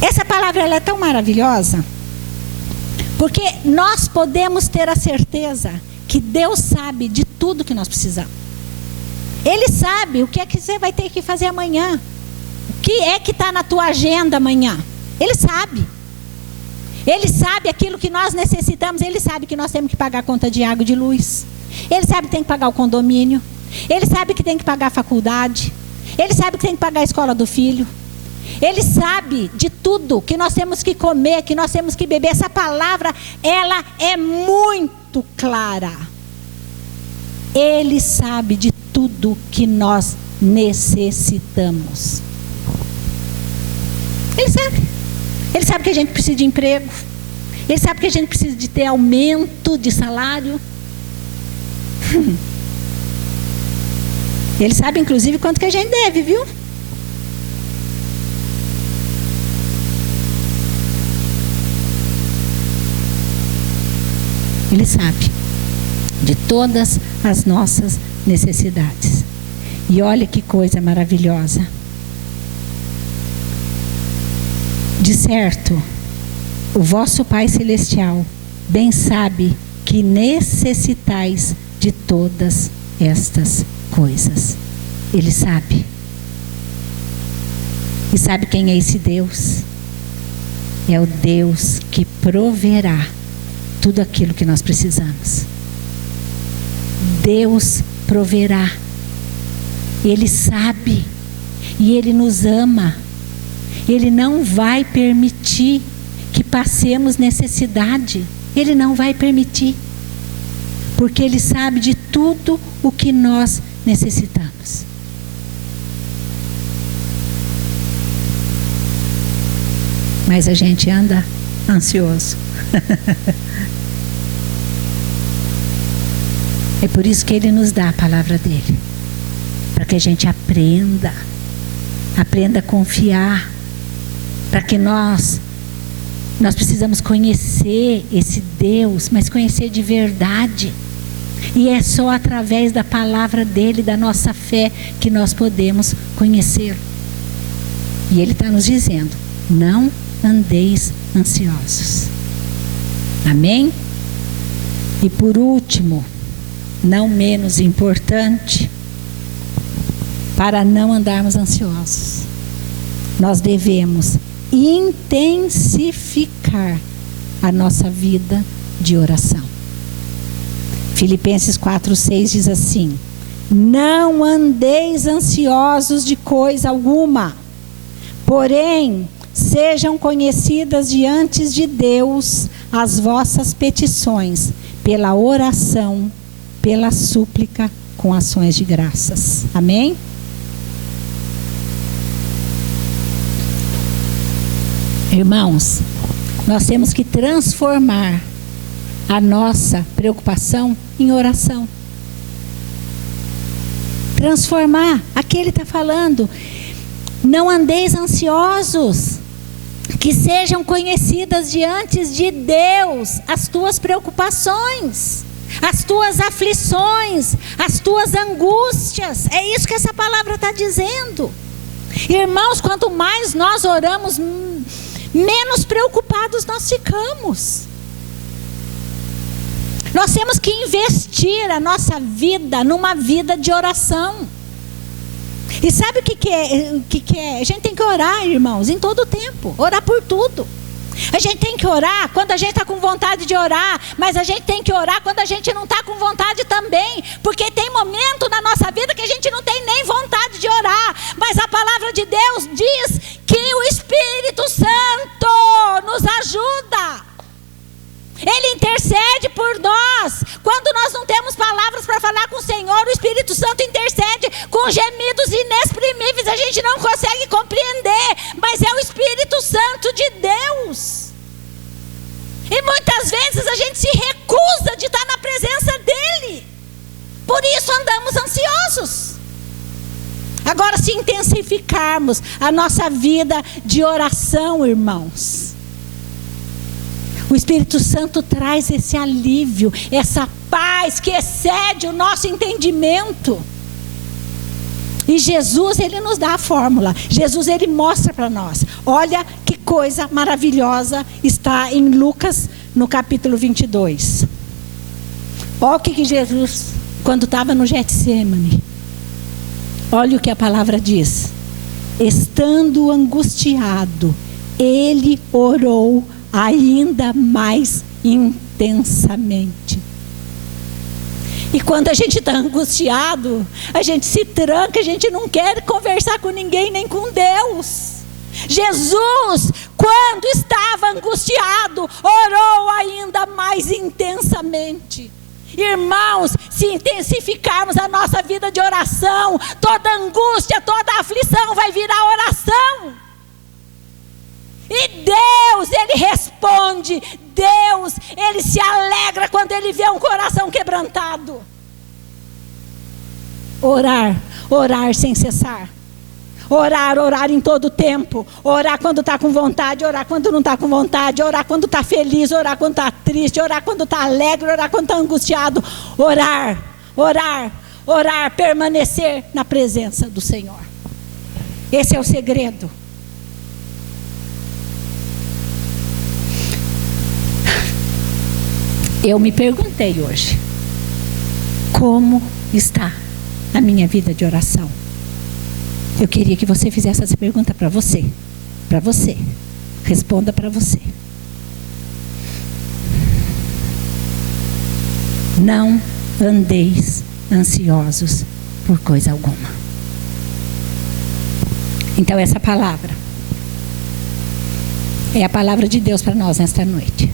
essa palavra ela é tão maravilhosa, porque nós podemos ter a certeza que Deus sabe de tudo que nós precisamos. Ele sabe o que é que você vai ter que fazer amanhã, o que é que está na tua agenda amanhã. Ele sabe. Ele sabe aquilo que nós necessitamos. Ele sabe que nós temos que pagar a conta de água e de luz. Ele sabe que tem que pagar o condomínio. Ele sabe que tem que pagar a faculdade. Ele sabe que tem que pagar a escola do filho. Ele sabe de tudo que nós temos que comer, que nós temos que beber. Essa palavra, ela é muito clara. Ele sabe de tudo que nós necessitamos. Ele sabe. Ele sabe que a gente precisa de emprego. Ele sabe que a gente precisa de ter aumento de salário. Ele sabe, inclusive, quanto que a gente deve, viu? Ele sabe de todas as nossas necessidades. E olha que coisa maravilhosa. De certo, o vosso Pai Celestial bem sabe que necessitais de todas estas coisas. Ele sabe. E sabe quem é esse Deus? É o Deus que proverá tudo aquilo que nós precisamos. Deus proverá. Ele sabe. E Ele nos ama. Ele não vai permitir que passemos necessidade. Ele não vai permitir. Porque Ele sabe de tudo o que nós necessitamos. Mas a gente anda ansioso. É por isso que Ele nos dá a palavra dEle. Para que a gente aprenda a confiar. Para que nós precisamos conhecer esse Deus, mas conhecer de verdade. E é só através da palavra dEle, da nossa fé, que nós podemos conhecê-lo. E Ele está nos dizendo: não andeis ansiosos. Amém? E por último, não menos importante, para não andarmos ansiosos, nós devemos intensificar a nossa vida de oração. Filipenses 4:6 diz assim: não andeis ansiosos de coisa alguma, porém sejam conhecidas diante de Deus as vossas petições, pela oração, pela súplica, com ações de graças. Amém? Irmãos, Nós temos que transformar a nossa preocupação em oração. Transformar. Aqui ele está falando: não andeis ansiosos, que sejam conhecidas diante de Deus as tuas preocupações, as tuas aflições, as tuas angústias. É isso que essa palavra está dizendo. Irmãos, quanto mais nós oramos, menos preocupados nós ficamos. Nós temos que investir a nossa vida numa vida de oração. E sabe o que é? A gente tem que orar, irmãos, em todo o tempo. Orar por tudo. A gente tem que orar quando a gente está com vontade de orar. Mas a gente tem que orar quando a gente não está com vontade também. Porque tem momento na nossa vida que a gente não tem nem vontade de orar. Mas a palavra de Deus diz que o Espírito Santo nos ajuda. Ele intercede por nós. Quando nós não temos palavras para falar com o Senhor, o Espírito Santo intercede com gemidos inexprimíveis. A gente não consegue compreender, mas é o Espírito Santo de Deus. E muitas vezes a gente se recusa de estar na presença dEle. Por isso andamos ansiosos. Agora, se intensificarmos a nossa vida de oração, irmãos, o Espírito Santo traz esse alívio, essa paz que excede o nosso entendimento. E Jesus, Ele nos dá a fórmula. Jesus, Ele mostra para nós. Olha que coisa maravilhosa está em Lucas, no capítulo 22. Olha o que Jesus, quando estava no Getsemane, olha o que a palavra diz. Estando angustiado, Ele orou ainda mais intensamente. E quando a gente está angustiado, a gente se tranca, a gente não quer conversar com ninguém, nem com Deus. Jesus, quando estava angustiado, orou ainda mais intensamente. Irmãos, se intensificarmos a nossa vida de oração, toda angústia, toda aflição vai virar oração. E Deus, Ele responde. Deus, Ele se alegra quando Ele vê um coração quebrantado. Orar, orar sem cessar. Orar, orar em todo tempo. Orar quando está com vontade, orar quando não está com vontade. Orar quando está feliz, orar quando está triste. Orar quando está alegre, orar quando está angustiado. Orar, orar, orar, permanecer na presença do Senhor. Esse é o segredo. Eu me perguntei hoje, como está a minha vida de oração? Eu queria que você fizesse essa pergunta para você. Para você. Responda para você. Não andeis ansiosos por coisa alguma. Então essa palavra é a palavra de Deus para nós nesta noite.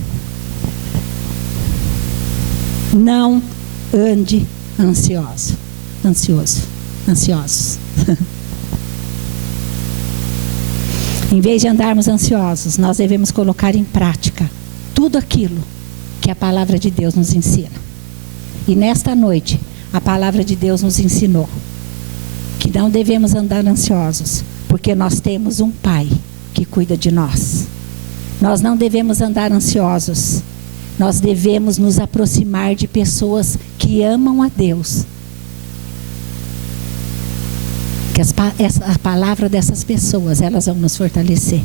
Não ande ansiosos. Em vez de andarmos ansiosos, nós devemos colocar em prática tudo aquilo que a palavra de Deus nos ensina. E nesta noite, a palavra de Deus nos ensinou que não devemos andar ansiosos, porque nós temos um Pai que cuida de nós. Nós não devemos andar ansiosos. Nós devemos nos aproximar de pessoas que amam a Deus. Que a palavra dessas pessoas, elas vão nos fortalecer.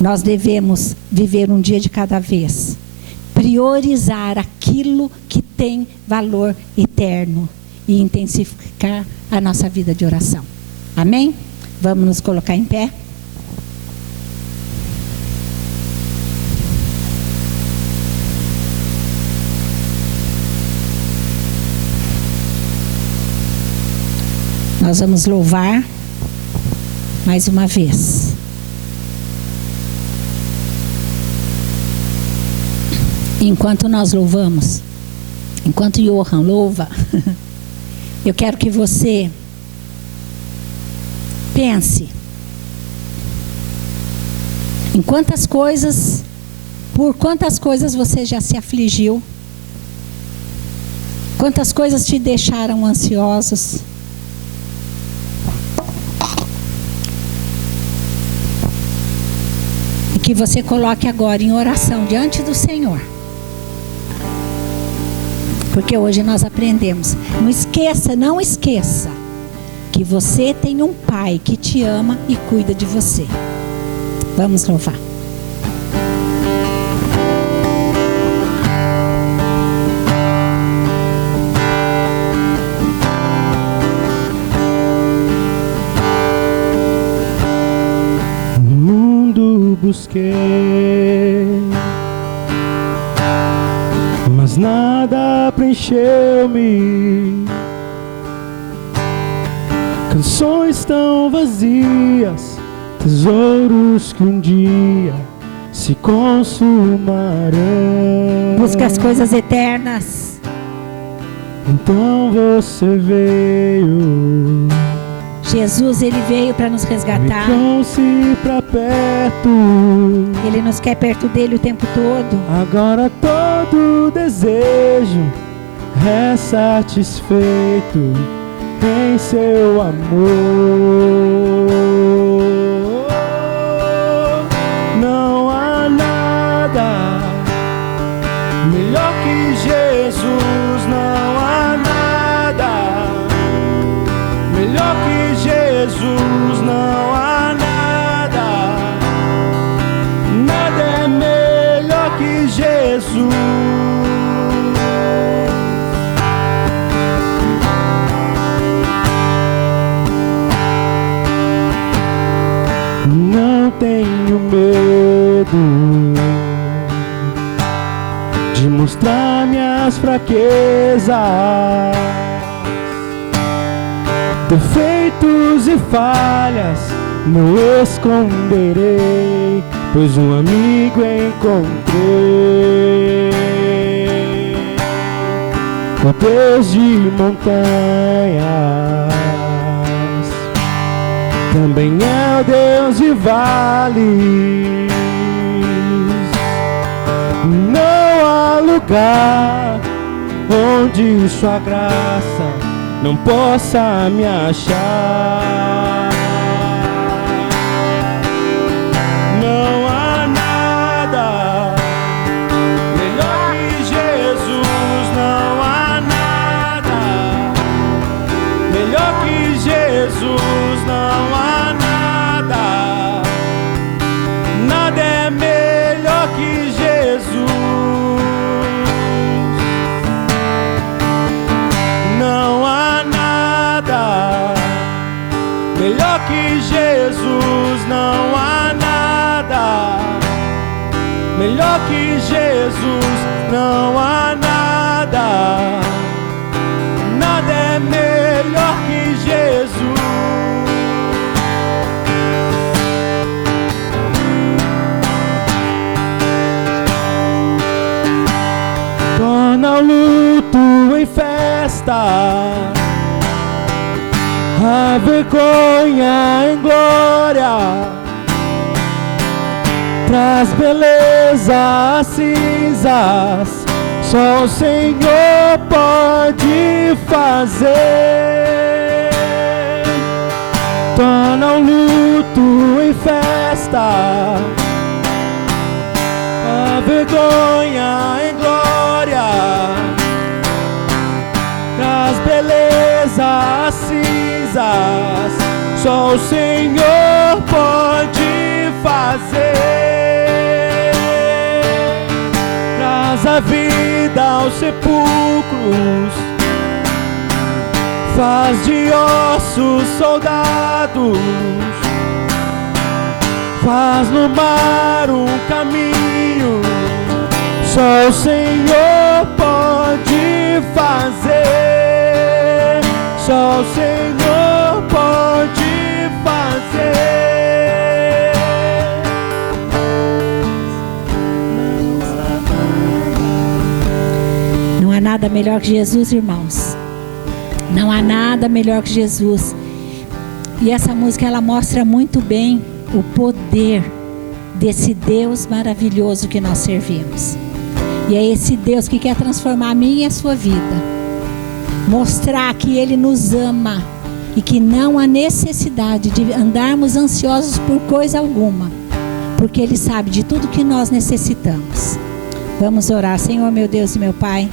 Nós devemos viver um dia de cada vez. Priorizar aquilo que tem valor eterno. E intensificar a nossa vida de oração. Amém? Vamos nos colocar em pé. Nós vamos louvar mais uma vez. Enquanto nós louvamos, enquanto Johan louva, eu quero que você pense em quantas coisas Por quantas coisas você já se afligiu? Quantas coisas te deixaram ansiosos? E que você coloque agora em oração diante do Senhor. Porque hoje nós aprendemos. Não esqueça que você tem um Pai que te ama e cuida de você. Vamos louvar. No mundo busquei, mas nada preencheu-me. Canções tão vazias, tesouros que um dia se consumarão. Busque as coisas eternas. Então você veio, Jesus, Ele veio para nos me resgatar. trouxe pra perto. Ele nos quer perto dele o tempo todo. Agora todo desejo é satisfeito em seu amor. Não há nada melhor que Jesus, não há nada melhor que Jesus, não há nada, nada é melhor que Jesus. Não tenho medo de mostrar minhas fraquezas, defeitos e falhas não esconderei, pois um amigo encontrei. Ó Deus de montanhas, também é o Deus de vales. Não há lugar onde sua graça não possa me achar. Não há nada melhor que Jesus, não há nada melhor que Jesus, não há nada, nada é melhor que Jesus. Não há nada melhor que Jesus, não há nada melhor que Jesus, não há nada, nada é melhor que Jesus. Torna o luto em festa, a vergonha em glória, traz beleza às cinzas, só o Senhor pode fazer. Torna o luto em festa, a vergonha em glória, traz beleza às cinzas, só o Senhor pode fazer. Traz a vida aos sepulcros, faz de ossos soldados, faz no mar um caminho, só o Senhor pode fazer, só o Senhor pode fazer. Não há nada melhor que Jesus, irmãos. Não há nada melhor que Jesus. E essa música, ela mostra muito bem o poder desse Deus maravilhoso que nós servimos. E é esse Deus que quer transformar a minha e a sua vida, mostrar que Ele nos ama e que não há necessidade de andarmos ansiosos por coisa alguma, porque Ele sabe de tudo que nós necessitamos. Vamos orar. Senhor, meu Deus e meu Pai,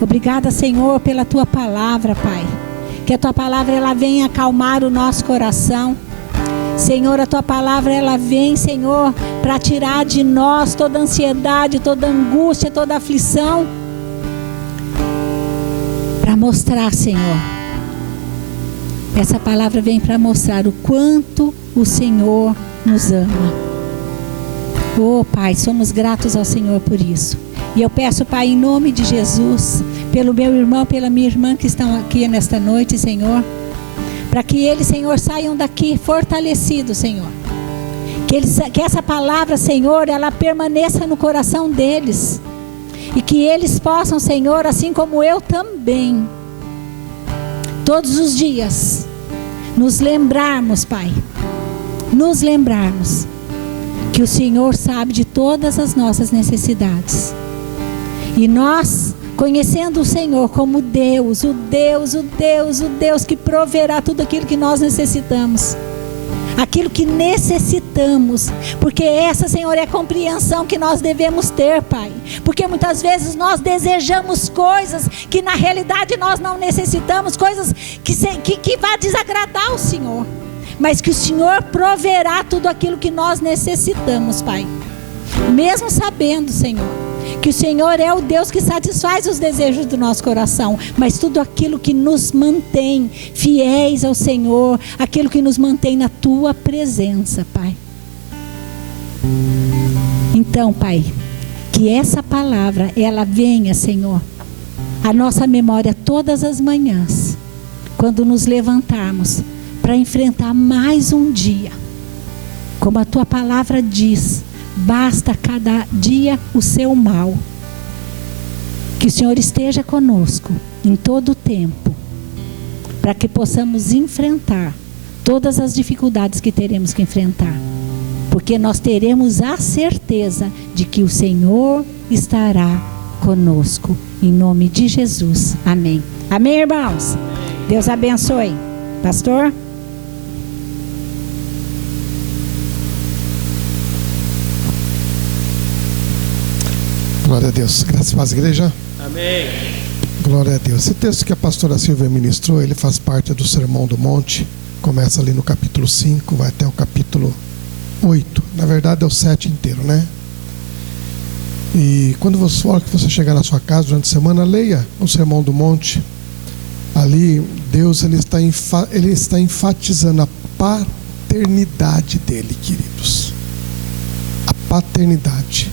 obrigada, Senhor, pela Tua palavra, Pai. Que a Tua palavra ela venha acalmar o nosso coração. Senhor, a Tua palavra ela vem, Senhor, para tirar de nós toda ansiedade, toda angústia, toda aflição, para mostrar, Senhor, essa palavra vem para mostrar o quanto o Senhor nos ama. Oh Pai, somos gratos ao Senhor por isso. E eu peço, Pai, em nome de Jesus, pelo meu irmão, pela minha irmã que estão aqui nesta noite, Senhor, para que eles, Senhor, saiam daqui fortalecidos, Senhor. Que essa palavra, Senhor, ela permaneça no coração deles. E que eles possam, Senhor, assim como eu também, todos os dias, nos lembrarmos, Pai, nos lembrarmos que o Senhor sabe de todas as nossas necessidades. E nós, conhecendo o Senhor como Deus, o Deus que proverá tudo aquilo que nós necessitamos. Aquilo que necessitamos, porque essa, Senhor, é a compreensão que nós devemos ter, Pai, porque muitas vezes nós desejamos coisas que na realidade nós não necessitamos, coisas que vá desagradar o Senhor, mas que o Senhor proverá tudo aquilo que nós necessitamos, Pai, mesmo sabendo, Senhor, que o Senhor é o Deus que satisfaz os desejos do nosso coração, mas tudo aquilo que nos mantém fiéis ao Senhor, aquilo que nos mantém na Tua presença, Pai. Então, Pai, que essa palavra, ela venha, Senhor, à nossa memória todas as manhãs, quando nos levantarmos para enfrentar mais um dia, como a Tua palavra diz, basta cada dia o seu mal. Que o Senhor esteja conosco em todo o tempo, para que possamos enfrentar todas as dificuldades que teremos que enfrentar, porque nós teremos a certeza de que o Senhor estará conosco, em nome de Jesus, amém. Amém, irmãos? Deus abençoe. Pastor? Glória a Deus. Graças a Deus, igreja. Amém. Glória a Deus. Esse texto que a pastora Silvia ministrou, ele faz parte do Sermão do Monte. Começa ali no capítulo 5, vai até o capítulo 8. Na verdade é o 7 inteiro, né? E quando você chegar na sua casa durante a semana, leia o Sermão do Monte. Ali, Deus ele está enfatizando a paternidade dele, queridos. A paternidade.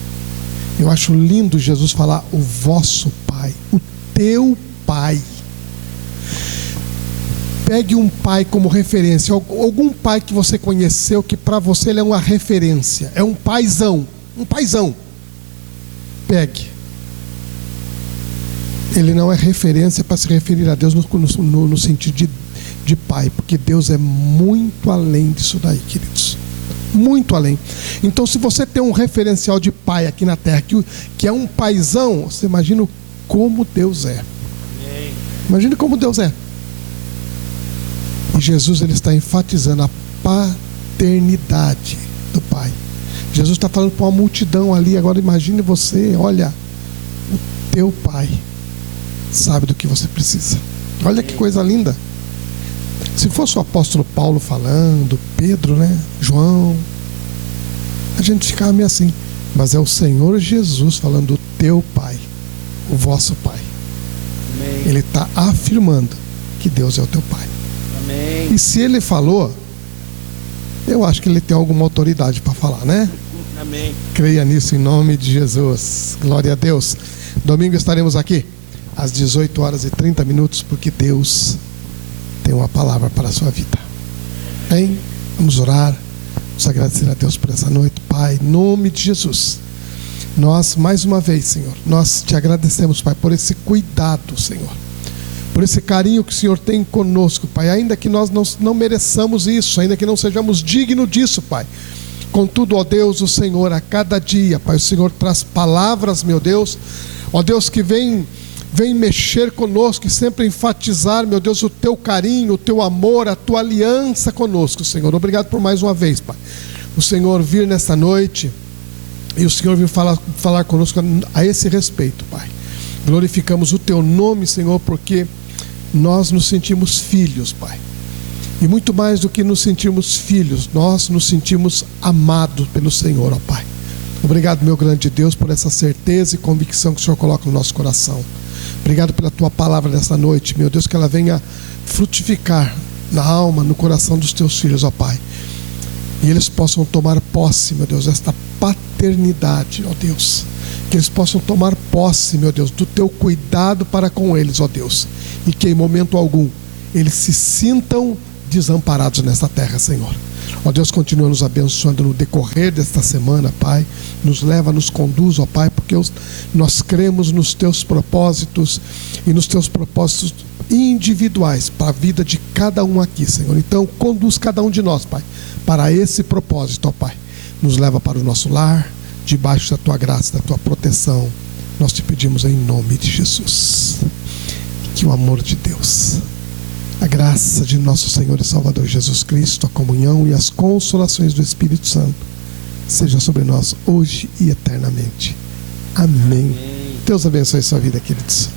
Eu acho lindo Jesus falar o vosso Pai, o teu Pai. Pegue um pai como referência, algum pai que você conheceu que para você ele é uma referência, é um paizão. Pegue. Ele não é referência para se referir a Deus no sentido de pai, porque Deus é muito além disso daí, queridos. Muito além. Então, se você tem um referencial de pai aqui na terra, que é um paizão, você imagina como Deus é. Imagina como Deus é. E Jesus ele está enfatizando a paternidade do Pai. Jesus está falando para uma multidão ali. Agora imagine você, olha, o teu Pai sabe do que você precisa. Olha que coisa linda. Se fosse o apóstolo Paulo falando, Pedro, né, João, a gente ficava meio assim. Mas é o Senhor Jesus falando do teu Pai, o vosso Pai. Amém. Ele está afirmando que Deus é o teu Pai. Amém. E se ele falou, eu acho que ele tem alguma autoridade para falar, né? Amém. Creia nisso em nome de Jesus. Glória a Deus. Domingo estaremos aqui às 18h30, porque Deus tem uma palavra para a sua vida. Bem, vamos orar. Vamos agradecer a Deus por essa noite. Pai, em nome de Jesus, nós mais uma vez, Senhor, nós te agradecemos, Pai, por esse cuidado, Senhor, por esse carinho que o Senhor tem conosco, Pai, ainda que nós não mereçamos isso, ainda que não sejamos dignos disso, Pai. Contudo, ó Deus, o Senhor, a cada dia, Pai, o Senhor traz palavras, meu Deus, ó Deus, que vem mexer conosco e sempre enfatizar, meu Deus, o teu carinho, o teu amor, a tua aliança conosco, Senhor. Obrigado por mais uma vez, Pai. O Senhor vir nesta noite e o Senhor vir falar conosco a esse respeito, Pai. Glorificamos o teu nome, Senhor, porque nós nos sentimos filhos, Pai. E muito mais do que nos sentirmos filhos, nós nos sentimos amados pelo Senhor, ó Pai. Obrigado, meu grande Deus, por essa certeza e convicção que o Senhor coloca no nosso coração. Obrigado pela tua palavra nessa noite, meu Deus, que ela venha frutificar na alma, no coração dos teus filhos, ó Pai. E eles possam tomar posse, meu Deus, desta paternidade, ó Deus. Que eles possam tomar posse, meu Deus, do teu cuidado para com eles, ó Deus. E que em momento algum eles se sintam desamparados nesta terra, Senhor. Ó Deus, continua nos abençoando no decorrer desta semana, Pai. Nos leva, nos conduz, ó Pai, porque nós cremos nos teus propósitos e nos teus propósitos individuais para a vida de cada um aqui, Senhor. Então, conduz cada um de nós, Pai, para esse propósito, ó Pai. Nos leva para o nosso lar, debaixo da tua graça, da tua proteção. Nós te pedimos em nome de Jesus. Que o amor de Deus, a graça de nosso Senhor e Salvador Jesus Cristo, a comunhão e as consolações do Espírito Santo seja sobre nós hoje e eternamente. Amém. Deus abençoe sua vida, queridos.